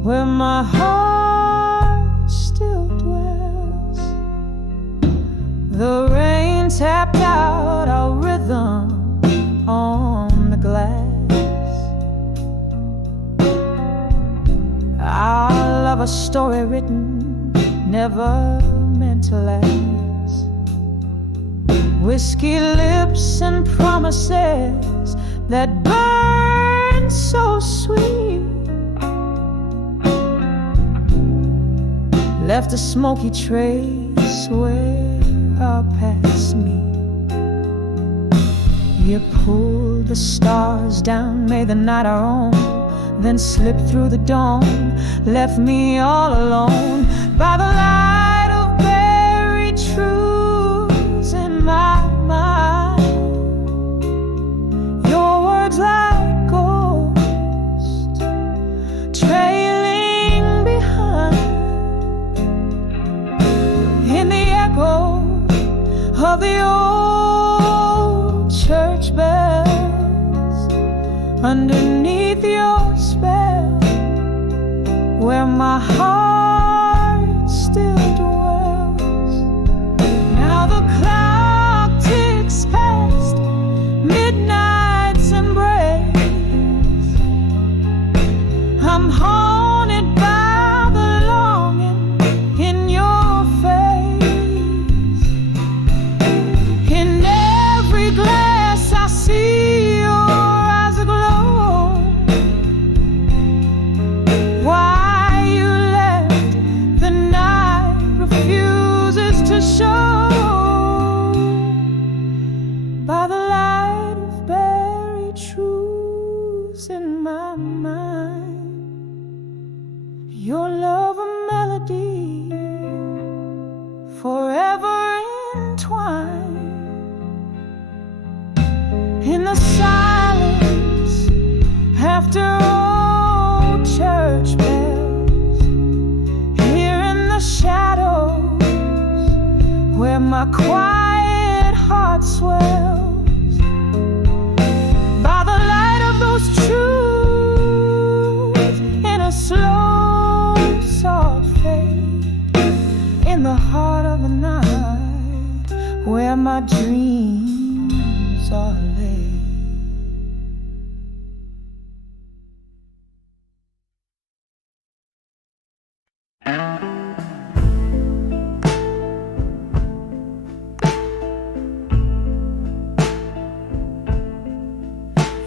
where my heart still dwells. The rain tapped out our rhythm on the glass. Our love a story written, never meant to last. Whiskey lips and promises that burn so sweet left a smoky trace where our paths meet. You pulled the stars down, made the night our own, then slipped through the dawn, left me all alone. By the light of buried truths in my mind, your words like ghosts trailing behind. In the echo of the old church bells underneath your spell, where my heart still dwells. Now the clock ticks past midnight's embrace. I'm haunted by the longing in your face. In every glass I see your eyes aglow. Why you left the night refuses to show. By the light of buried truths in my mind, your love a melody forever entwined. In the silence after old church bells, here in the shadows where my quiet heart swells. By the light of those truths in a slow soft fade, in the heart of the night where my dreams are laid.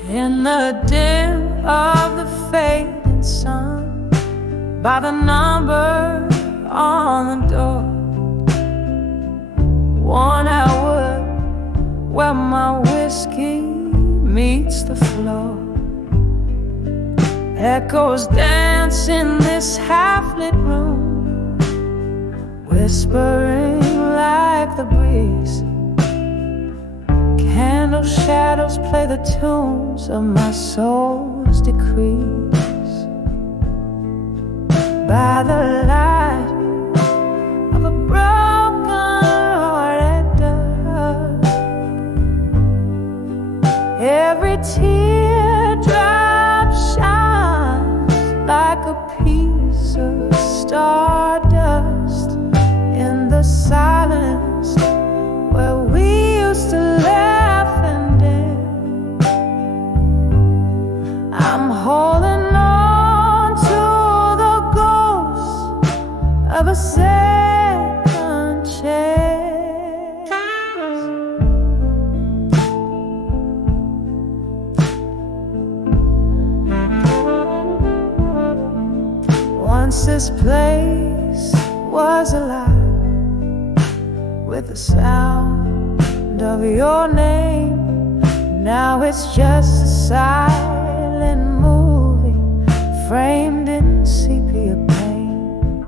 In the dim of the fading sun, by the number on the door, worn out wood where my whiskey meets the floor. Echoes dance in this half-lit room, whispering like the breeze. Candle shadows play the tunes of my soul's decrees. By the light of a broken-hearted dove, every teardrop shines like a piece of stardust in the silence where we used to laugh and dance. I'm holding on to the ghost of a second chance. Once this place was alive with the sound of your name. Now it's just a silent movie framed in sepia paint.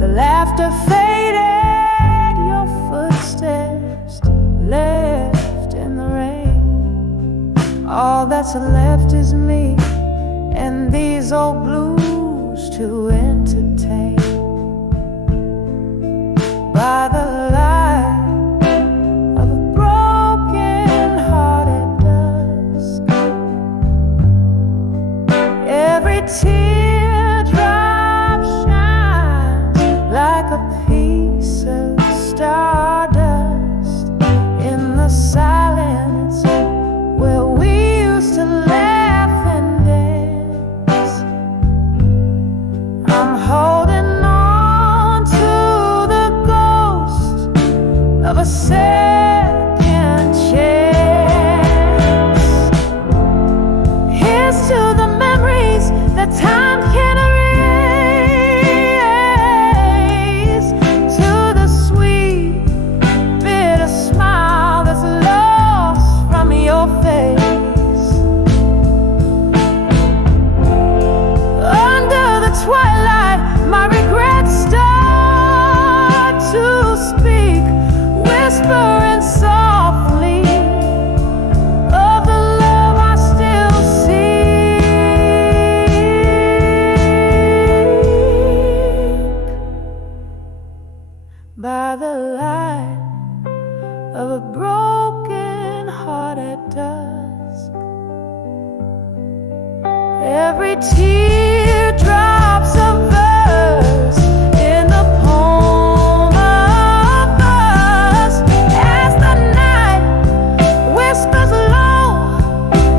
The laughter faded, your footsteps left in the rain. All that's left is me and these old blues to entertain. By the light of a broken-hearted dusk, every teardrop shines like a piece of stardust in the silence where we used to laugh and dance. I'm holding of a second chance. Here's to the memories that time can't erase, by the light of a broken heart at dusk. Every tear drops a verse in the poem of us, as the night whispers low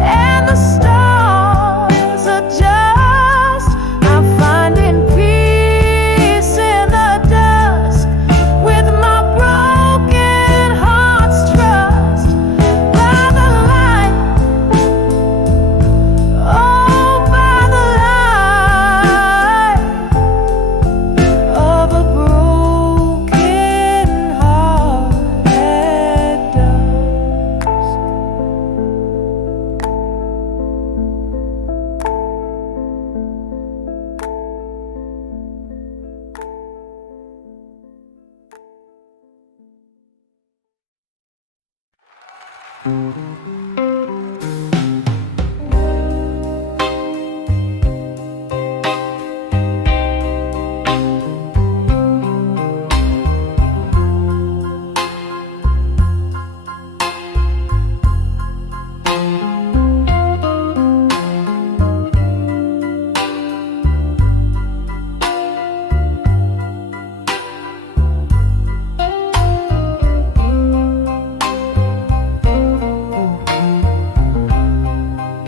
and the stars adjust. I'm finding peace in the dusk with my broken heart's trust, by the light, oh, by the light of a broken heart at dusk.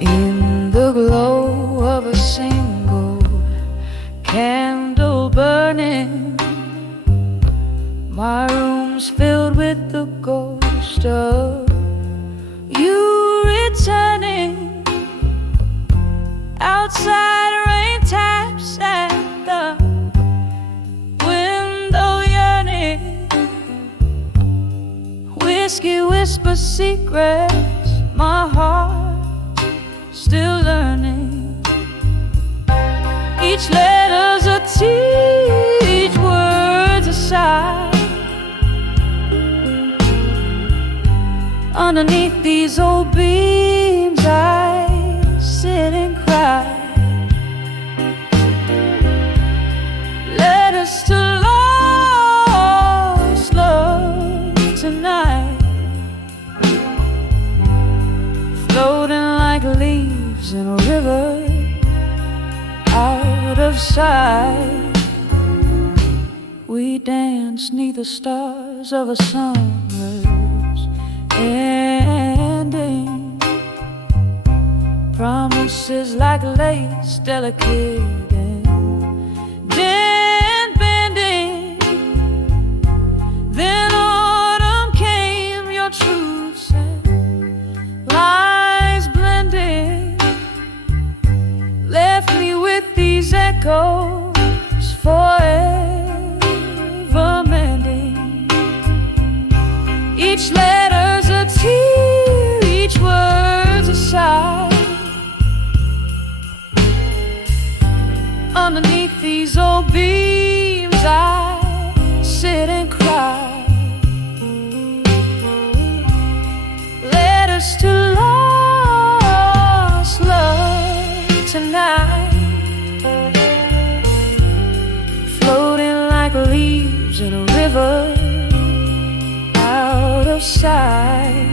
In the glow of a single candle burning, my room's filled with the ghost of you returning. Outside rain taps at the window yearning. Whiskey whispers secrets, my heart still learning. Each letter's a tease, each word's a sigh. Underneath these old beams I sit and cry. Letters to lost love tonight, floating like leaves in a river out of sight. We dance 'neath the stars of a summer's ending. Promises like lace, delicate and bending. Then autumn came, your truths and lies blending, left me with these echoes forever mending. Each letter's a tear, each word's a sigh. Underneath these old beams I sit and cry. Letters to lost love tonight, floating like leaves in a river out of sight.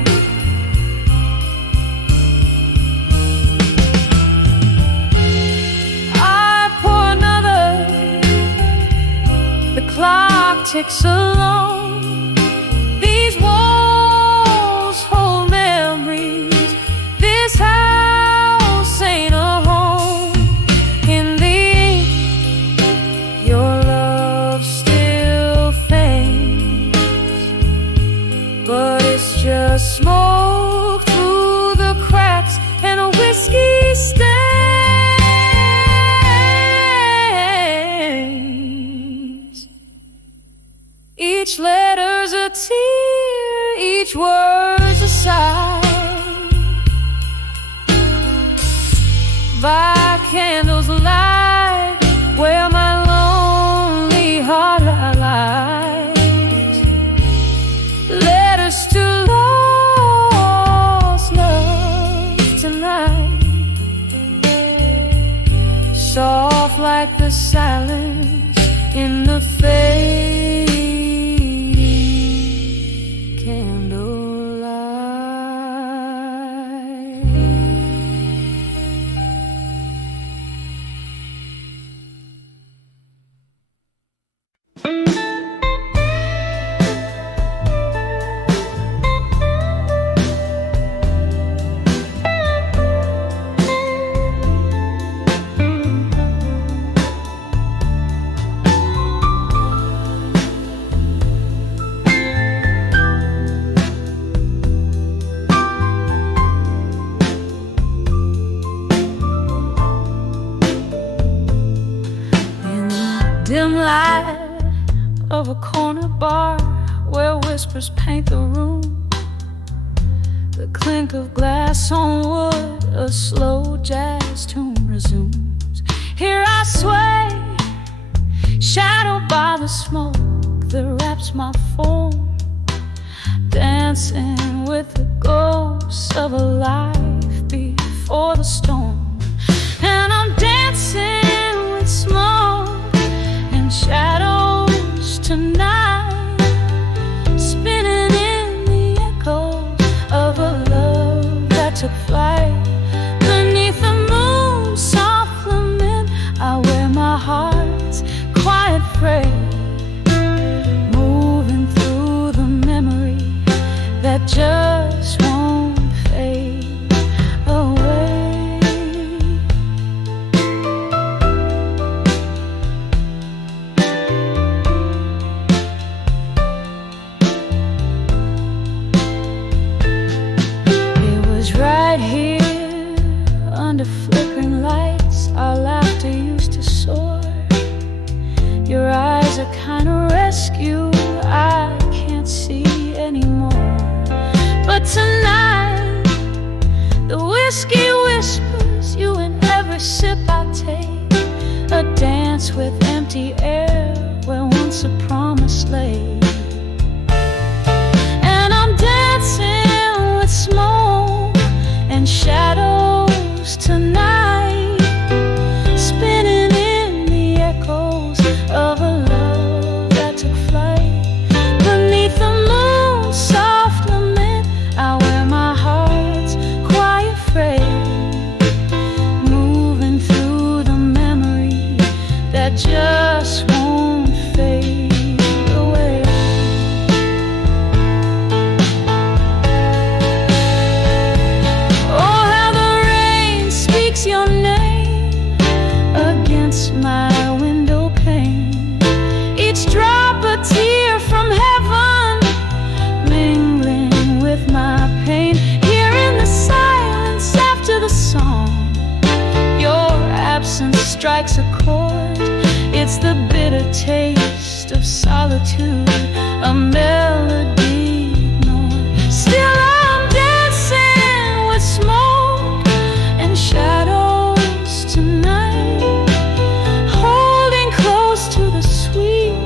The clock ticks along. These walls hold memories. This house ain't a home. In the ink, your love still faints, but it's just smoke through the cracks and a whiskey stain. Each letter's a tear, each word's a sigh. By candles light where my lonely heart lies. Letters to lost love tonight, soft like the silence in the fading of a corner bar where whispers paint the room. The clink of glass on wood, a slow jazz tune resumes. Here I sway, shadowed by the smoke that wraps my form, dancing with the ghosts of a life before the storm. And I'm dancing with smoke and shadows tonight, spinning in the echoes of a love that took flight. Beneath the moon's soft lament, I wear my heart's quiet prayer, moving through the memory that just won't fade away. It was right here under flickering lights our laughter used to soar. Your eyes are kind of rescue I can't see anymore. But tonight, the whiskey whispers you in every sip I take, a dance with empty air where once a promise lay. And I'm dancing with smoke and shadows tonight, spinning in the echoes of a love that took flight. Beneath the moon's soft lament, I wear my heart's quiet frame, moving through the memory that just won't fade away. Oh, how the rain speaks your name against my window pane, each drop a tear from heaven, mingling with my pain. Here in the silence after the song, your absence strikes a chord. It's the bitter taste of solitude, a melody ignored. Still I'm dancing with smoke and shadows tonight, holding close to the sweet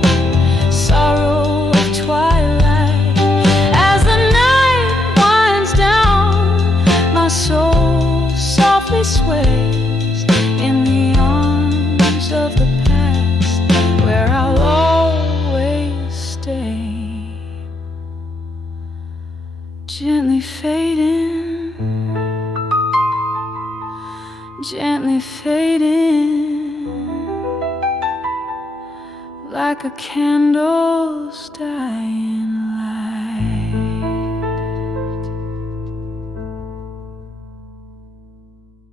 sorrow of twilight. As the night winds down, my soul softly sways in the arms of the past, where I'll always stay. Gently fading, gently fading, like a candle's dying